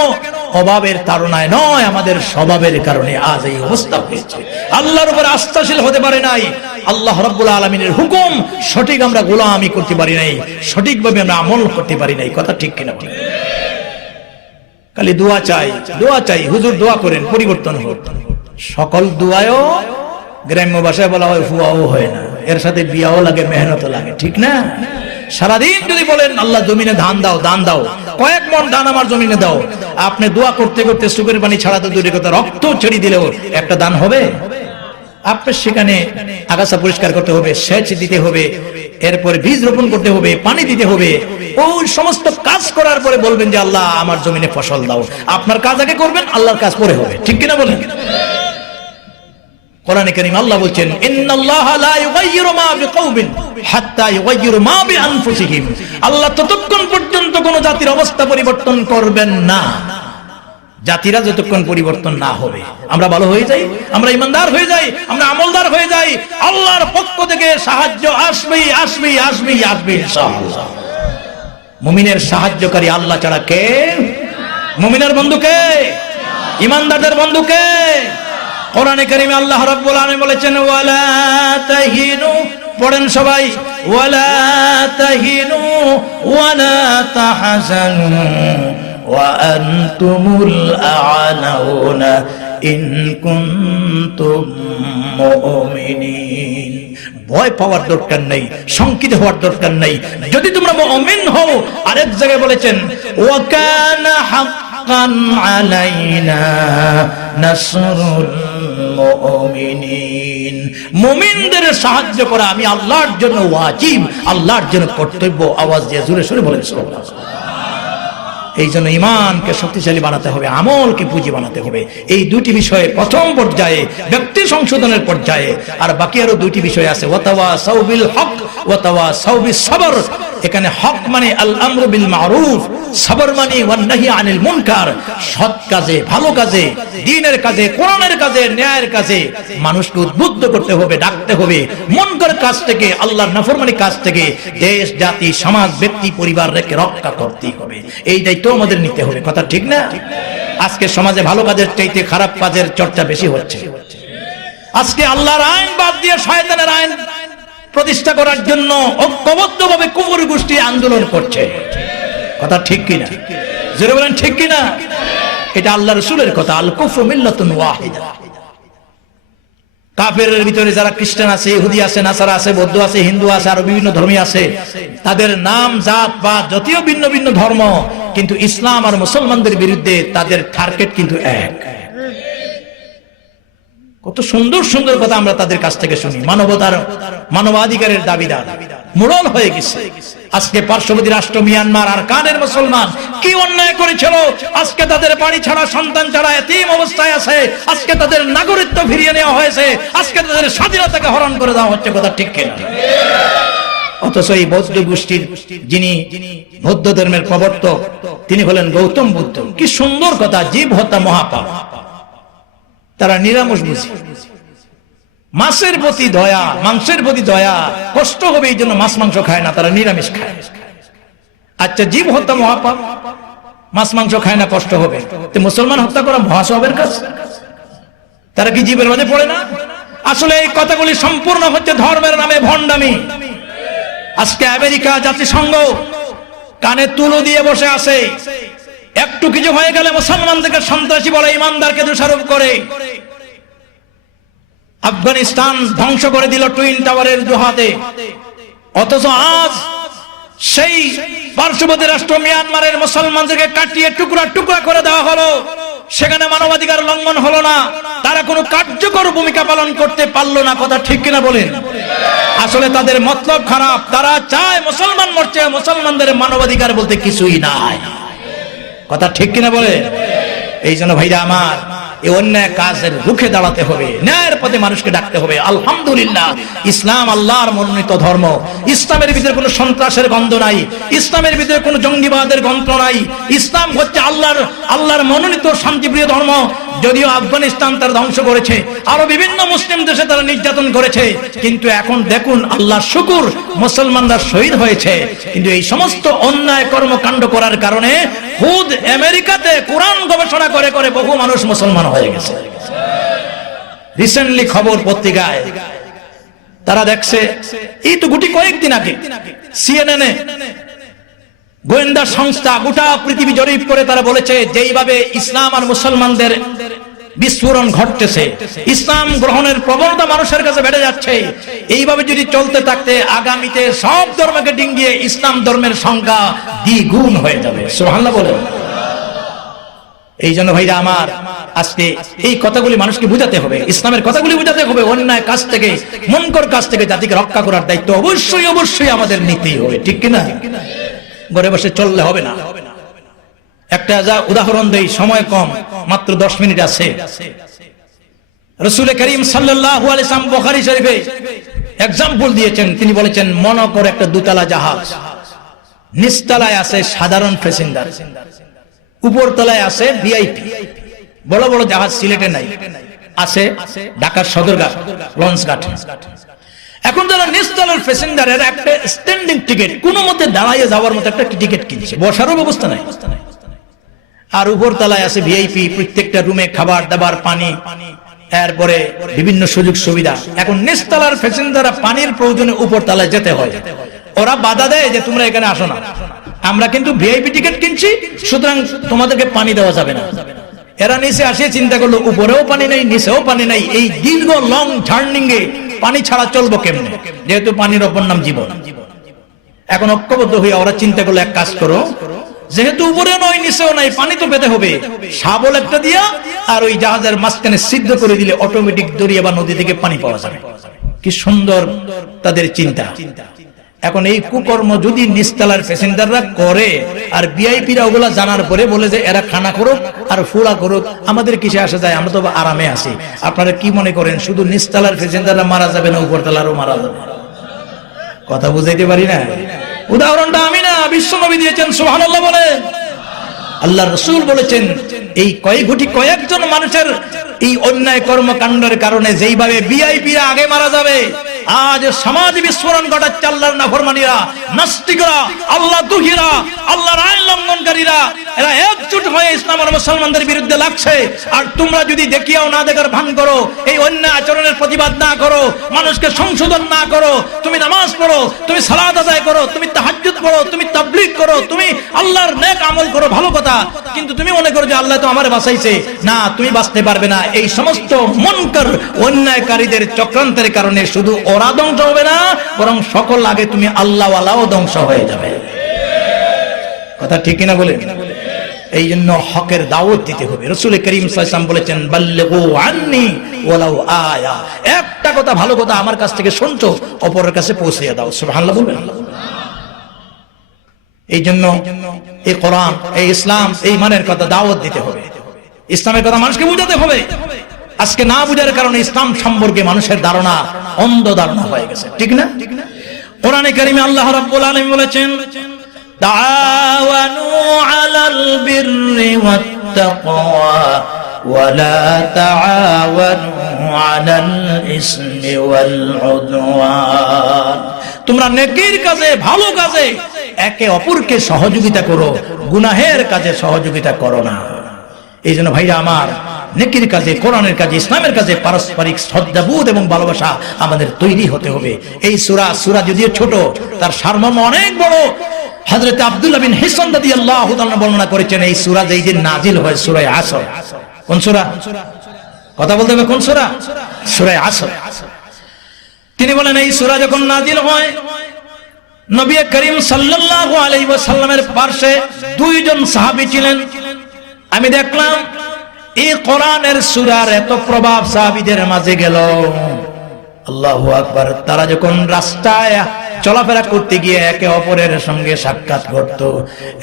অভাবের তাড়নায় নয়, আমাদের স্বভাবের কারণে আজ এই অবস্থা হয়েছে। আল্লাহর উপর আস্থাশীল হতে পারে নাই, আল্লাহ রাব্বুল আলামিনের হুকুম সঠিক আমরা গোলামি করতে পারি নাই, সঠিকভাবে আমরা আমল করতে পারি নাই। কথা ঠিক কিনা? খালি দোয়া চাই, দোয়া চাই, হুজুর দোয়া করেন পরিবর্তন হোক। সকল দোয়ায়ও গ্রাম্য ভাষায় বলা হয় ফুয়াও হয় না, এর সাথে বিয়াও লাগে, মেহনতও লাগে, ঠিক না? সারাদিন যদি বলেন আল্লাহ জমিনে ধান দাও, দান দাও, কয়েক মন ধান আমার জমিনে দাও, আপনি দোয়া করতে করতে চোখের পানি ছাড়া তো দূরের কথা, রক্ত ছেড়ে দিলেও একটা দান হবে? আপনার সেখানে আগাছা পরিষ্কার করতে হবে, সেচ দিতে হবে, এরপরে বীজ রোপণ করতে হবে, পানি দিতে হবে। ওই সমস্ত কাজ করার পরে বলবেন যে আল্লাহ আমার জমিনে ফসল দাও। আপনার কাজ আগে করবেন, আল্লাহর কাজ পরে হবে, ঠিক কিনা বলেন? কোরআনে কারীম আল্লাহ বলছেন ইন্নাল্লাহা লা ইউগাইয়িরু মা বিকাওমিন হাত্তা ইউগাইয়িরু মা বিআনফুসিহিম, আল্লাহ ততক্ষণ পর্যন্ত কোন জাতির অবস্থা পরিবর্তন করবেন না জাতিরা যতক্ষণ পরিবর্তন না হবে। আমরা ভালো হয়ে যাই, আমরা ইমানদার হয়ে যাই, আমরা আমলদার হয়ে যাই, আল্লাহর পক্ষ থেকে সাহায্য আসবেই আসবেই আসবেই আসবে ইনশাআল্লাহ। মুমিনের সাহায্যকারী আল্লাহ ছাড়া কে? মুমিনের বন্ধু কে? ইমানদারদের বন্ধু কে? কোরআনে কারীমে আল্লাহ রাব্বুল আলামিন বলেছেন ওয়ালা তাহিনু, পড়েন সবাই, ওয়ালা তাহিনু ওয়ালা তাহজানু ওয়া আনতুমুল আ'লাউনা ইন কুনতুম মুমিনিন। ভয় পাওয়ার দরকার নেই, শঙ্কিত হওয়ার দরকার নেই যদি তোমরা মুমিন হও। আরেক জায়গায় বলেছেন ওয়া কানা হাক্কান আলাইনা নাসরুল মুমিনিন, মুমিনদের সাহায্য করা আমি আল্লাহর জন্য ওয়াজিব, আল্লাহর জন্য কর্তব্য। আওয়াজ দিয়ে জোরে সোরে বলেন সুবহানাল্লাহ। এই জন্য ঈমানকে শক্তিশালী বানাতে হবে, আমলকে পুঁজি বানাতে হবে। এই দুটি বিষয়ে প্রথম পর্যায়ে ব্যক্তি সংশোধনের পর্যায়ে, আর বাকি আরো দুটি বিষয় আছে ওয়াতাওয়াসাউ বিল হক ওয়াতাওয়াসাউ বিস সবর। এখানে হক মানে আল আমরু বিল মারুফ, সবর মানে ওয়ান নাহি আনিল মুনকার। সৎ কাজে, ভালো কাজে, দ্বীনের কাজে, কোরআনের কাজে, ন্যায়ের কাজে মানুষকে উদ্বুদ্ধ করতে হবে, ডাকতে হবে। মুনকার কাজ থেকে, আল্লাহর নাফরমানি কাজ থেকে দেশ, জাতি, সমাজ, ব্যক্তি, পরিবার রেখে রক্ষা করতেই হবে। এই দায়িত্ব আমাদের নিতে হবে। কথা ঠিক না? আজকে সমাজে ভালো কাজের চাইতে খারাপ কাজের চর্চা বেশি হচ্ছে। আজকে আল্লাহর আইন বাদ দিয়ে শয়তানের আইন প্রতিষ্ঠা করার জন্য ঐক্যবদ্ধভাবে কুফর গোষ্ঠী আন্দোলন করছে। কথা ঠিক কিনা? জোরে বলেন ঠিক কিনা? এটা আল্লাহ রাসূলের কথা, আল কুফরু মিল্লাতুন ওয়াহিদা। কাফেরের ভিতরে যারা খ্রিস্টান আছে, ইহুদি আছে, নাসারা আছে, বৌদ্ধ আছে, হিন্দু আছে, আরো বিভিন্ন ধর্মী আছে, তাদের নাম, জাত বা যদিও ভিন্ন ভিন্ন ধর্ম, কিন্তু ইসলাম আর মুসলমানদের বিরুদ্ধে তাদের টার্গেট কিন্তু এক। কত সুন্দর সুন্দর কথা আমরা তাদের কাছ থেকে শুনি। মানবতার, মানবাধিকারের দাবিদার মুরল হয়ে গেছে। আজকে পার্শ্ববর্তী রাষ্ট্র মিয়ানমার আর কানের মুসলমান কি অন্যায় করেছিল, আজকে তাদের বাড়ি ছাড়া, সন্তান ছাড়া এতিম অবস্থায় আছে, আজকে তাদের নাগরিকত্ব ফিরিয়ে নেওয়া হয়েছে, আজকে তাদের স্বাধীনতাকে হরণ করে দেওয়া হচ্ছে। কথা ঠিক কিনা? অথচ এই বৌদ্ধ গোষ্ঠীর যিনি বৌদ্ধ ধর্মের প্রবর্তক, তিনি হলেন গৌতম বুদ্ধ। কি সুন্দর কথা, জীব হত্যা মহাপাপ। তারা নিরামিষ বুঝে, মাছের প্রতি দয়া, মাংসের প্রতি দয়া, কষ্ট হবে এই জন্য মাছ মাংস খায় না, তারা নিরামিষ খায়। আচ্ছা, জীব হত্যা মহাপাপ, মাছ মাংস খায় না, কষ্ট হবে, তো মুসলমান হত্যা করা মহাসবের কাজ। তারা কি জীবের মাঝে পড়ে না? আসলে এই কথাগুলি সম্পূর্ণ হচ্ছে ধর্মের নামে ভণ্ডামি। আজকে আমেরিকা, জাতিসংঘ কানে তুলো দিয়ে বসে আছে। একটু কিছু হয়ে গেলে মুসলমানদেরকে সন্ত্রাসী বলে, ইমানদারকে দোষারোপ করে। আফগানিস্তান ধ্বংস করে দিল টুইন টাওয়ারের জুহাদে, অথচ আজ সেই পার্শ্ববর্তী রাষ্ট্র মিয়ানমারের মুসলমানদেরকে কাটিয়ে টুকরা টুকরা করে দেওয়া হলো। সেখানে মানবাধিকার লঙ্ঘন হলো না, তারা কোনো কার্যকর ভূমিকা পালন করতে পারলো না। কথা ঠিক কিনা বলেন? আসলে তাদের মতলব খারাপ, তারা চায় মুসলমান মরছে, মুসলমানদের মানবাধিকার বলতে কিছুই নাই। কথা ঠিক কিনা বলে? এই জন্য ভাইরা আমার, এই অন্যায় কাজের রুখে দাঁড়াতে হবে, ন্যায়ের পথে মানুষকে ডাকতে হবে। আলহামদুলিল্লাহ, ইসলাম আল্লাহর মনোনীত ধর্ম। ইসলামের ভিতরে কোনো সন্ত্রাসের গন্ধ নাই, ইসলামের ভিতরে কোনো জঙ্গিবাদের গন্ধ নাই। ইসলাম হচ্ছে আল্লাহর মনোনীত শান্তিপ্রিয় ধর্ম। যদিও আফগানিস্তান তারা ধ্বংস করেছে, আরো বিভিন্ন মুসলিম দেশে তারা নির্যাতন করেছে, কিন্তু এখন দেখুন আল্লাহর শুকর, মুসলমানরা শহীদ হয়েছে। কিন্তু এই সমস্ত অন্যায় কর্মকাণ্ড করার কারণে খুদ আমেরিকাতে কোরআন গবেষণা করে করে বহু মানুষ মুসলমান হয়ে গেছে। রিসেন্টলি খবর পত্রিকায় তারা দেখছে, এই তো গুটি কয়েকদিন আগে সিএনএনে গোয়েন্দা সংস্থা গোটা পৃথিবী জরিপ করে তারা বলেছে, যেইভাবে ইসলাম আর মুসলমানদের বিস্ফোরণ ঘটতেছে, ইসলাম গ্রহণের প্রবণতা মানুষের কাছে বেড়ে যাচ্ছে, এইভাবে যদি চলতে থাকতে আগামীতে সব ধর্মকে ডিঙ্গিয়ে ইসলাম ধর্মের সংখ্যা দ্বিগুণ হয়ে যাবে। সুবহানাল্লাহ বলেন। এই জন্য ভাইরা আমার, আজকে এই কথাগুলি মানুষকে বুঝাতে হবে, ইসলামের কথাগুলি বুঝাতে হবে। অন্যায় কাজ থেকে, মুনকার কাজ থেকে জাতিকে রক্ষা করার দায়িত্ব অবশ্যই অবশ্যই আমাদের নিতেই হবে। ঠিক কিনা? ঘরে বসে চললে হবে না। একটা উদাহরণ দেই, সময় কম, মাত্র 10 মিনিট আছে। রাসূল করিম সাল্লাল্লাহু আলাইহি ওয়াসাল্লাম বুখারী শরীফে एग्जाम्पल দিয়েছেন। তিনি বলেছেন, মনে করে একটা দুতলা জাহাজ, নিচতলায় আছে সাধারণ প্যাসেঞ্জার, উপর তলায় আছে ভিআইপি। বড় বড় জাহাজ সিলেটে নাই, আছে ঢাকার সদরঘাট, লঞ্চ ঘাট। এখন যারা নিচতলার প্যাসেঞ্জার, এর একটা স্ট্যান্ডিং টিকিট, কোনো মতে দাঁড়িয়ে যাওয়ার মতো একটা টিকিট কিনছে, বসারও ব্যবস্থা নাই। আর উপর তলায় আছে ভিআইপি, প্রত্যেকটা রুমে খাবার দাবার, পানি, এরপরে বিভিন্ন সুযোগ সুবিধা। এখন নিচতলার প্যাসেঞ্জাররা পানির প্রয়োজনে উপর তলায় যেতে হয়। ওরা বাধা দেয় যে তোমরা এখানে আসো না, আমরা কিন্তু ভিআইপি টিকিট কিনছি, সুতরাং তোমাদেরকে পানি দেওয়া যাবে না। এরা নিচে আসে চিন্তা করলো, উপরেও পানি নাই, নিচেও পানি নাই, এই দীর্ঘ লং জার্নিং এ পানি ছাড়া চলবো কেমনে, যেহেতু পানির অপর নাম জীবন। এখন ঐক্যবদ্ধ হয়ে ওরা চিন্তা করলো, এক কাজ করো, যেহেতু উপরেও নয় নিচেও নাই, পানি তো পেতে হবে, শাবল একটা দিয়া আর ওই জাহাজের মাঝখানে সিদ্ধ করে দিলে অটোমেটিক দরিয়া বা নদী থেকে পানি পাওয়া যাবে। কি সুন্দর তাদের চিন্তা। এখন এই কুকর্ম যদি নিচতলার প্যাসেঞ্জাররা করে আর ভিআইপিরা ওগুলা জানার পরে বলে যে এরা খানা করুক আর ফুলা করুক, আমাদের কিসে আসা যায়, আমরা তো আরামে আছি। আপনারা কি মনে করেন শুধু নিচতলার প্যাসেঞ্জাররা মারা যাবে না উপরতলারও মারা যাবে? কথা বুঝাইতে পারি না? উদাহরণটা আমি না, বিশ্ব নবী দিয়েছেন, সুবহানাল্লাহ বলেন। আল্লাহ রাসূল বলেছেন, এই কয়েকজন মানুষের এই অন্যায় কর্মকাণ্ডের কারণে যেইভাবে ভিআইপিরা আগে মারা যাবে, আজ সমাজ বিস্ফোরণ ঘটাচ্ছে আল্লাহর নাফরমানীরা, নাস্তিকরা, আল্লাহ দুহিরা, আল্লাহর আইন লঙ্ঘনকারীরা, এরা একজোট হয়ে ইসলাম আর মুসলমানদের বিরুদ্ধে লাগছে। আর তোমরা যদি দেখিয়াও না দেখার ভান করো, এই অন্যায় আচরণের প্রতিবাদ না করো, মানুষকে সংশোধন না করো, তুমি নামাজ পড়ো, তুমি সালাত আদায় করো, তুমি তাহাজ্জুদ পড়ো, তুমি তাবলীগ করো, তুমি আল্লাহর নেক আমল করো, ভালো কথা, কিন্তু তুমি মনে করো যে আল্লাহ তো আমারে বাঁচাইছে, না, তুমি বাঁচতে পারবে না। এই সমস্ত মুনকার অন্যায়কারীদের চক্রান্তের কারণে শুধু ওরা ধ্বংস হবে না, বরং সকল আগে তুমি আল্লাহ ওয়ালাও ধ্বংস হয়ে যাবে। কথা ঠিক কিনা বলেন? এই জন্য হকের দাওয়াত দিতে হবে। রাসূল করিম সাল্লাল্লাহু আলাইহি ওয়াসাল্লাম বলেছেন, বাল্লিগু আন্নি ওয়ালাউ আয়া, একটা কথা, ভালো কথা আমার কাছ থেকে শুনছো, অপরের কাছে পৌঁছে দাও। সুবহানাল্লাহ বলবেন। এই জন্য এই কোরআন, এই ইসলাম, এই মানের কথা দাওয়াত দিতে হবে, ইসলামের কথা মানুষকে বুঝাতে হবে। আজকে না বুঝার কারণে ইসলাম সম্পর্কে মানুষের ধারণা অন্ধ ধারণা হয়ে গেছে, ঠিক না? কোরআনে কারিমে আল্লাহ রাব্বুল আলামিন বলেছেন, তাআওয়ানু আলাল বিররি ওয়াত তাকওয়া ওয়া লা তাআওয়ানু আলাল ইসমি ওয়াল উদওয়ান। তোমরা নেকির কাজে, ভালো কাজে একে অপরকে সহযোগিতা করো, গুনাহের কাজে সহযোগিতা করো না। এই জন্য ভাইরা আমার, নেকির কাজে, কোরআনের কাজে, ইসলামের কাজে পারস্পরিক শ্রদ্ধাবোধ এবং ভালোবাসা আমাদের তৈরি হতে হবে। এই সূরা যদিও ছোট, তার সারমর্ম অনেক বড়। হযরত আব্দুল্লাহ বিন হিসান রাদিয়াল্লাহু তাআলা বর্ণনা করেছেন, এই সূরা যেই দিন নাজিল হয়, সূরা আসর। কোন সূরা? কথা বলতে হবে, কোন সূরা? সূরা আসর। তিনি বলেন, এই সূরা যখন নাজিল হয়, নবী করিম সাল্লাল্লাহু আলাইহি ওয়াসাল্লামের পাশে দুইজন সাহাবী ছিলেন। আমি দেখলাম এই কোরআনের সূরার এত প্রভাব সাহাবীদের মাঝে গেল, আল্লাহু আকবার। তারা যখন রাস্তায় চলাফেরা করতে গিয়ে একে অপরের সঙ্গে সাক্ষাৎ করতো,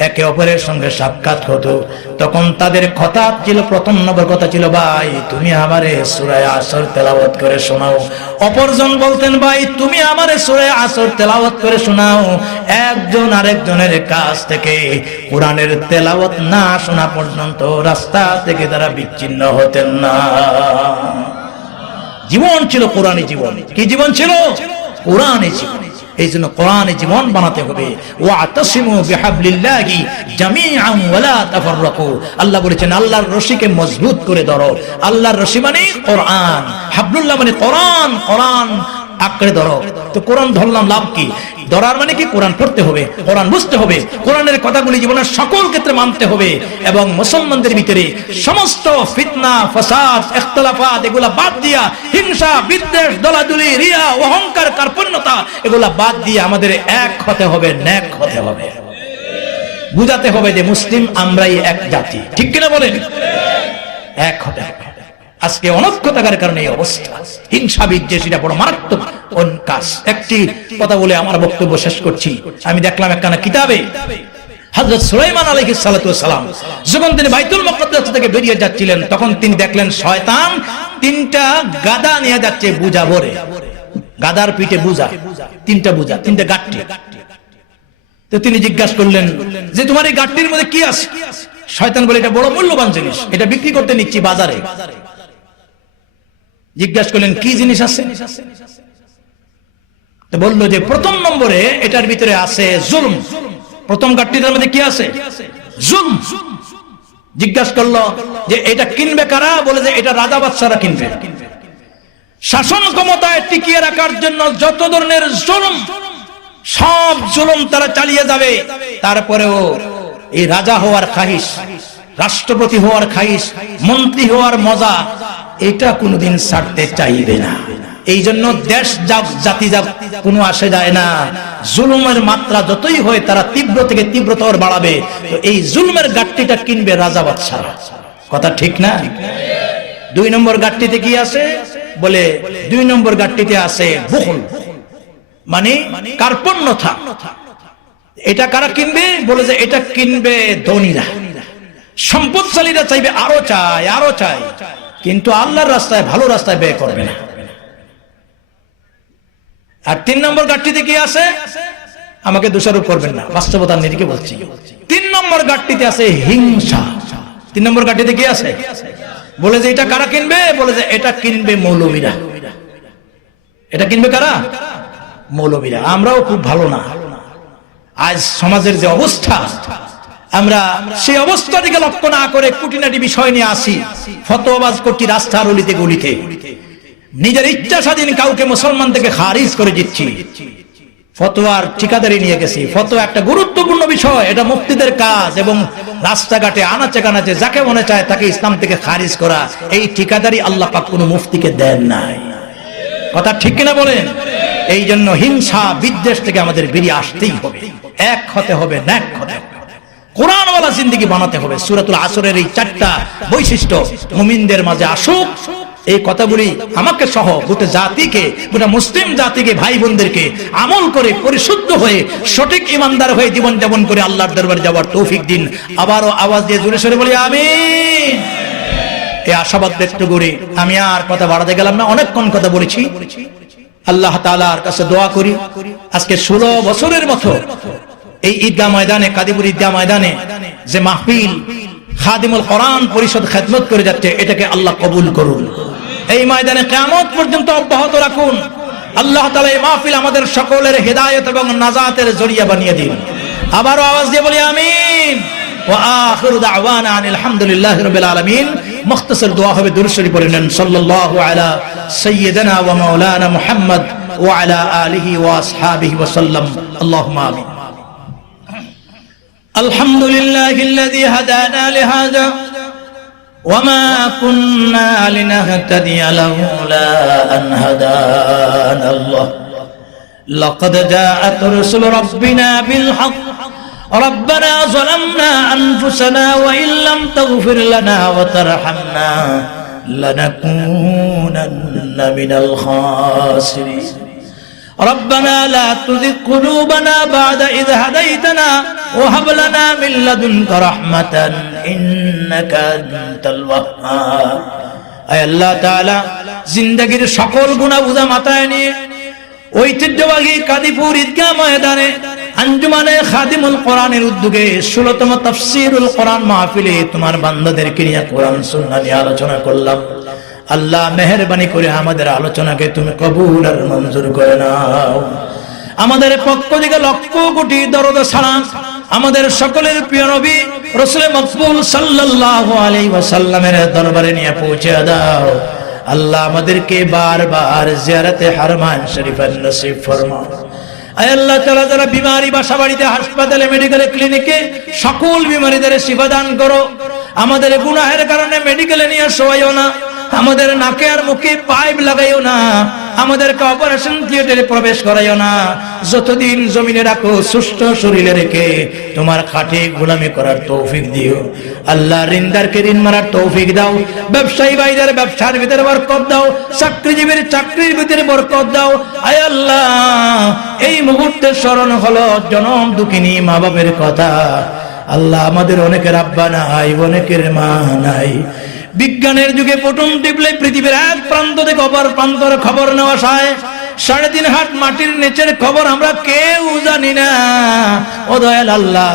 একে অপরের সঙ্গে সাক্ষাৎ হতো, তখন তাদের কথা ছিল, প্রথম নম্বর কথা ছিল, ভাই তুমি আমারে সূরা আসর তেলাওয়াত করে শোনাও। অপরজন বলতেন, ভাই তুমি আমারে সূরা আসর তেলাওয়াত করে শোনাও। একজন আরেকজনের কাছ থেকে কোরআনের তেলাওয়াত না শোনা পর্যন্ত রাস্তা থেকে তারা বিচ্ছিন্ন হতেন না। জীবন ছিল কোরআনী জীবন। কি জীবন ছিল? কোরআনী জীবন। এই জন্য কোরআনী জীবন বানাতে হবে। ওয়াতাসিমু বিহাবলিল্লাহি জামিআন ওয়ালা তাফাররাকু। আল্লাহ বলেছেন, আল্লাহর রশিকে মজবুত করে ধরো। আল্লাহর রশি মানে কোরআন, হাবলুল্লাহ মানে কোরআন, কোরআন আঁকড়ে ধরো। তো কোরআন ধরলাম, লাভ কি? ধরার মানে কি? কোরআন পড়তে হবে, কোরআন বুঝতে হবে, কোরআনের কথাগুলি জীবনের সকল ক্ষেত্রে মানতে হবে, এবং মুসলমানদের ভিতরে সমস্ত ফিতনা, ফাসাদ, ইখতিলাফাত এগুলা বাদ দিয়া, হিংসা, বিদ্বেষ, দলাদলি, রিয়া, অহংকার, কার্পণ্যতা এগুলা বাদ দিয়ে আমাদের এক হতে হবে, নেক হতে হবে। বুঝাতে হবে যে মুসলিম আমরাই এক জাতি, ঠিক কিনা বলেন? এক হতে হবে। আজকে অনৈক্য থাকার কারণে এই অবস্থা, হিংসা বিদ্বেষ, এটা বড় মারাত্মক কাজ। একটি কথা বলে আমার বক্তব্য শেষ করছি। আমি দেখলাম একখানা কিতাবে হযরত সুলাইমান আলাইহিস সালাতু ওয়াস সালাম যখন তিনি বাইতুল মুকাদ্দাস থেকে বেরিয়ে যাচ্ছিলেন, তখন তিনি দেখলেন শয়তান তিনটা গাদা নিয়ে যাচ্ছে বুঝা ভরে, গাদার পিঠে বুঝা, তিনটা বুঝা, তিনটা গাঠি। তো তিনি জিজ্ঞাসা করলেন যে তোমার এই গাঠটির মধ্যে কি আছে? শয়তান বলে এটা বড় মূল্যবান জিনিস, এটা বিক্রি করতে নিচ্ছি বাজারে। জিজ্ঞাসা করলেন কি জিনিস আছে? তো বললো যে প্রথম নম্বরে এটার ভিতরে আছে জুলম। প্রথম গাঠটির মধ্যে কি আছে? জুলম। জিজ্ঞাসা করলো যে এটা কিনবে কারা? বলে যে এটা রাজা বাদশারা কিনবে। শাসন ক্ষমতায় টিকিয়ে রাখার জন্য যত ধরনের জুলম, সব জুলুম তারা চালিয়ে যাবে। তারপরেও এই রাজা হওয়ার খাহিস, রাষ্ট্রপতি হওয়ার খাহিস, মন্ত্রী হওয়ার মজা, এটা কোনোদিন ছাড়তে চাইবে না। এই জন্য দেশ যাক জাতি যাক কোনো আসে যায় না। জুলুমের মাত্রা যতই হয় তারা তীব্র থেকে তীব্রতর বাড়াবে। তো এই জুলুমের গাট্টিটা কিনবে রাজা বাদশারা। কথা ঠিক না? 2 নম্বর গাট্টিতে কি আছে? বলে 2 নম্বর গাট্টিতে আছে বুখল, মানে কার্পণ্যতা। এটা কারা কিনবে? বলে যে এটা কিনবে ধনীরা, সম্পদশালীরা চাইবে আরো চাই, আরো চাই, কিন্তু আল্লাহর রাস্তায়, ভালো রাস্তায় ব্যয় করবে না। আর 3 নম্বর গাঠটিতে কি আছে? আমাকে দোষারোপ করবেন না, বাস্তবতার নিরিখে বলছি। 3 নম্বর গাঠটিতে আছে হিংসা। 3 নম্বর গাঠটিতে কি আছে? বলে যে এটা কারা কিনবে? বলে যে এটা কিনবে মৌলবীরা। এটা কিনবে কারা? মৌলবীরা। আমরাও খুব ভালো না। আজ সমাজের যে অবস্থা, আমরা সেই অবস্থাটিকে লক্ষ্য না করে কুটিনাটি বিষয় নিয়ে আসি, ফতোয়াবাজ করছি রাস্তার অলিতে গলিতে, নিজের ইচ্ছা স্বাধীন কাউকে মুসলমান থেকে খারিজ করে দিচ্ছি, ফতোয়ার ঠিকাদারি নিয়ে গেছি। ফতোয়া একটা গুরুত্বপূর্ণ বিষয়, এটা মুফতিদের কাজ, এবং রাস্তাঘাটে আনাচে কানাচে যাকে মনে চায় তাকে ইসলাম থেকে খারিজ করা, এই ঠিকাদারি আল্লাহ পাক কোনো মুফতিকে দেন নাই। কথা ঠিক কিনা বলেন? এই জন্য হিংসা বিদ্বেষ থেকে আমাদের বেরিয়ে আসতেই হবে, এক হতে হবে, ন্যাক হতে হবে, কোরআনওয়ালা জিন্দেগি বানাতে হবে। সূরাতুল আসরের এই 4টা বৈশিষ্ট্য মুমিনদের মাঝে আসুক। এই কথাগুলি আমাকে সহ গোটা জাতিকে, গোটা মুসলিম জাতিকে, ভাই বোনদেরকে আমল করে পরিশুদ্ধ হয়ে সঠিক ইমানদার হয়ে জীবন যাপন করে আল্লাহর দরবারে যাওয়ার তৌফিক দিন। আবারও আওয়াজ দিয়ে জোরে সোরে বলি আমিন। এই আশাবাদ ব্যক্ত করে আমি আর কথা বাড়াতে গেলাম না, অনেকক্ষণ কথা বলেছি। আল্লাহ তাআলার কাছে দোয়া করি আজকে 16 বছরের মতো এই ঈদগাহ ময়দানে, কাদিপুর ঈদগাহ ময়দানে যে মাহফিল খাদিমুল কোরআন পরিষদ খেদমত করে যাচ্ছে, এটাকে আল্লাহ কবুল করুন। এই ময়দানে কিয়ামত পর্যন্ত অব্যাহত রাখুন। আল্লাহ তাআলা এই মাহফিল আমাদের সকলের হেদায়েত এবং নাজাতের জরিয়া বানিয়ে দিন। আবারও আওয়াজ দিয়ে বলি আমিন। ওয়া আখিরু দাওয়ানা আনিল হামদুলিল্লাহি রাব্বিল আলামিন। মুখতাসর দোয়া হবে, দুরূদ শরীফ পড়ে নেন। সাল্লাল্লাহু আলা সাইয়্যিদিনা ওয়া মাওলানা মুহাম্মদ ওয়া আলা আলিহি ওয়া আসহাবিহি ওয়া সাল্লাম। আল্লাহুম্মা আমিন। আলহামদুলিল্লাহিল্লাযী হাদানা লিহাযা ওয়া মা কুন্না লিনাহতাদিয়া লাউলা আন হাদানা আল্লাহ। লাকাদ জাআত রাসূলু রাব্বিনা বিল হক। ربنا ظلمنا أنفسنا وإن لم تغفر لنا وترحمنا لنكونن من الخاسرين. ربنا لا تزغ قلوبنا بعد إذ هديتنا وهب لنا من لدنك رحمة إنك أنت الوهاب. أي الله تعالى জিন্দেগীর সকল গুনাহ বোঝা মাথায় নিয়ে ঐতিহ্যবাহী কাদিপুর ঈদগাহ ময়দানে আঞ্জুমানে খাদিমুল কোরআনের উদ্যোগে 16তম তাফসীরুল কোরআন মাহফিলে তোমার বান্দাদেরকে নিয়ে কোরআন সুন্নাহ নিয়ে আলোচনা করলাম। আল্লাহ মেহেরবানি করে আমাদের আলোচনাকে তুমি কবুল আর মঞ্জুর করে নাও। আমাদের পক্ষ থেকে লক্ষ কোটি দরুদ সালাম আমাদের সকলের প্রিয় নবী রাসূল মকবুল সাল্লাল্লাহু আলাইহি ওয়াসাল্লামের দরবারে নিয়ে পৌঁছে দাও। আল্লাহ আমাদেরকে বারবার জিয়ারতে হারমান শরীফের নসিব ফরমাও। আয় আল্লাহ তাআলা, যারা বিমারি বাসা বাড়িতে, হাসপাতালে, মেডিকেলে, ক্লিনিকে সকল বিমারীদের শিফা দান করো। আমাদের গুনাহের কারণে মেডিকেলে নিয়ে শোয়াইও না, আমাদের নাকে আর মুখে পাইপ লাগাইও না, আমাদেরকে অপারেশন থিয়েটারে প্রবেশ করাইও না। যতদিন জমিনে রাখো সুস্থ শরীরে রেখে তোমার খাটে গোলামি করার তৌফিক দিও। আল্লাহ ঋণদারকে ঋণ মারার তৌফিক দাও, ব্যবসায়ী ভাইদের ব্যবসার ভিতরে বরকত দাও, চাকরিজীবীর চাকরির ভিতরে বরকত দাও। আয় আল্লাহ, এই মুহূর্তে স্মরণ হলো জনম দুঃখিনী মা বাপের কথা। আল্লাহ, আমাদের অনেকের আব্বা নাই, অনেকের মা নাই, বিজ্ঞ বিজ্ঞানের যুগে পটন টিপলে পৃথিবীর এক প্রান্ত থেকে অপর প্রান্তর খবর নেওয়া যায়। 3.5 হাত মাটির নিচের খবর আমরা কেউ জানি না। ও দয়াল আল্লাহ,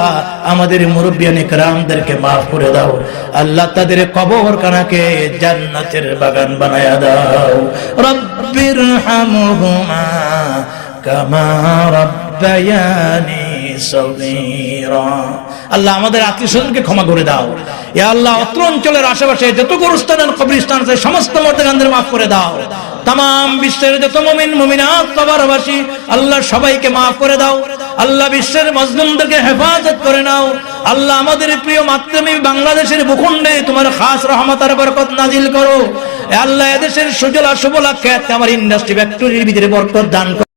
আমাদের মুরব্বিয়ানে কেরামদেরকে মাফ করে দাও আল্লাহ, তাদের কবরখানাকে জান্নাতের বাগান বানায়া দাও। রব্বিরহামহুমা কামা রাব্বায়ানি সগীরা। আল্লাহ আমাদের আত্মীয়স্বজনকে ক্ষমা করে দাও। ইয়া আল্লাহ, অত্র অঞ্চলের আশেপাশে যত গোরস্থান আর কবরস্থান আছে সমস্ত মর্দাগানদের মাফ করে দাও। তামাম বিশ্বের যত মুমিন মুমিনাত কবরবাসী আল্লাহ সবাইকে মাফ করে দাও। আল্লাহ বিশ্বের মজলুমদেরকে হেফাজত করে নাও। আল্লাহ আমাদের প্রিয় মাতৃভূমি বাংলাদেশের ভূখণ্ডে তোমার খাস রহমত আর বরকত নাজিল করো। আল্লাহ এদেশের সুজলা সুফলা খ্যাত আমার ইন্ডাস্ট্রি ফ্যাক্টরির ভিতরে বরকত দান করো।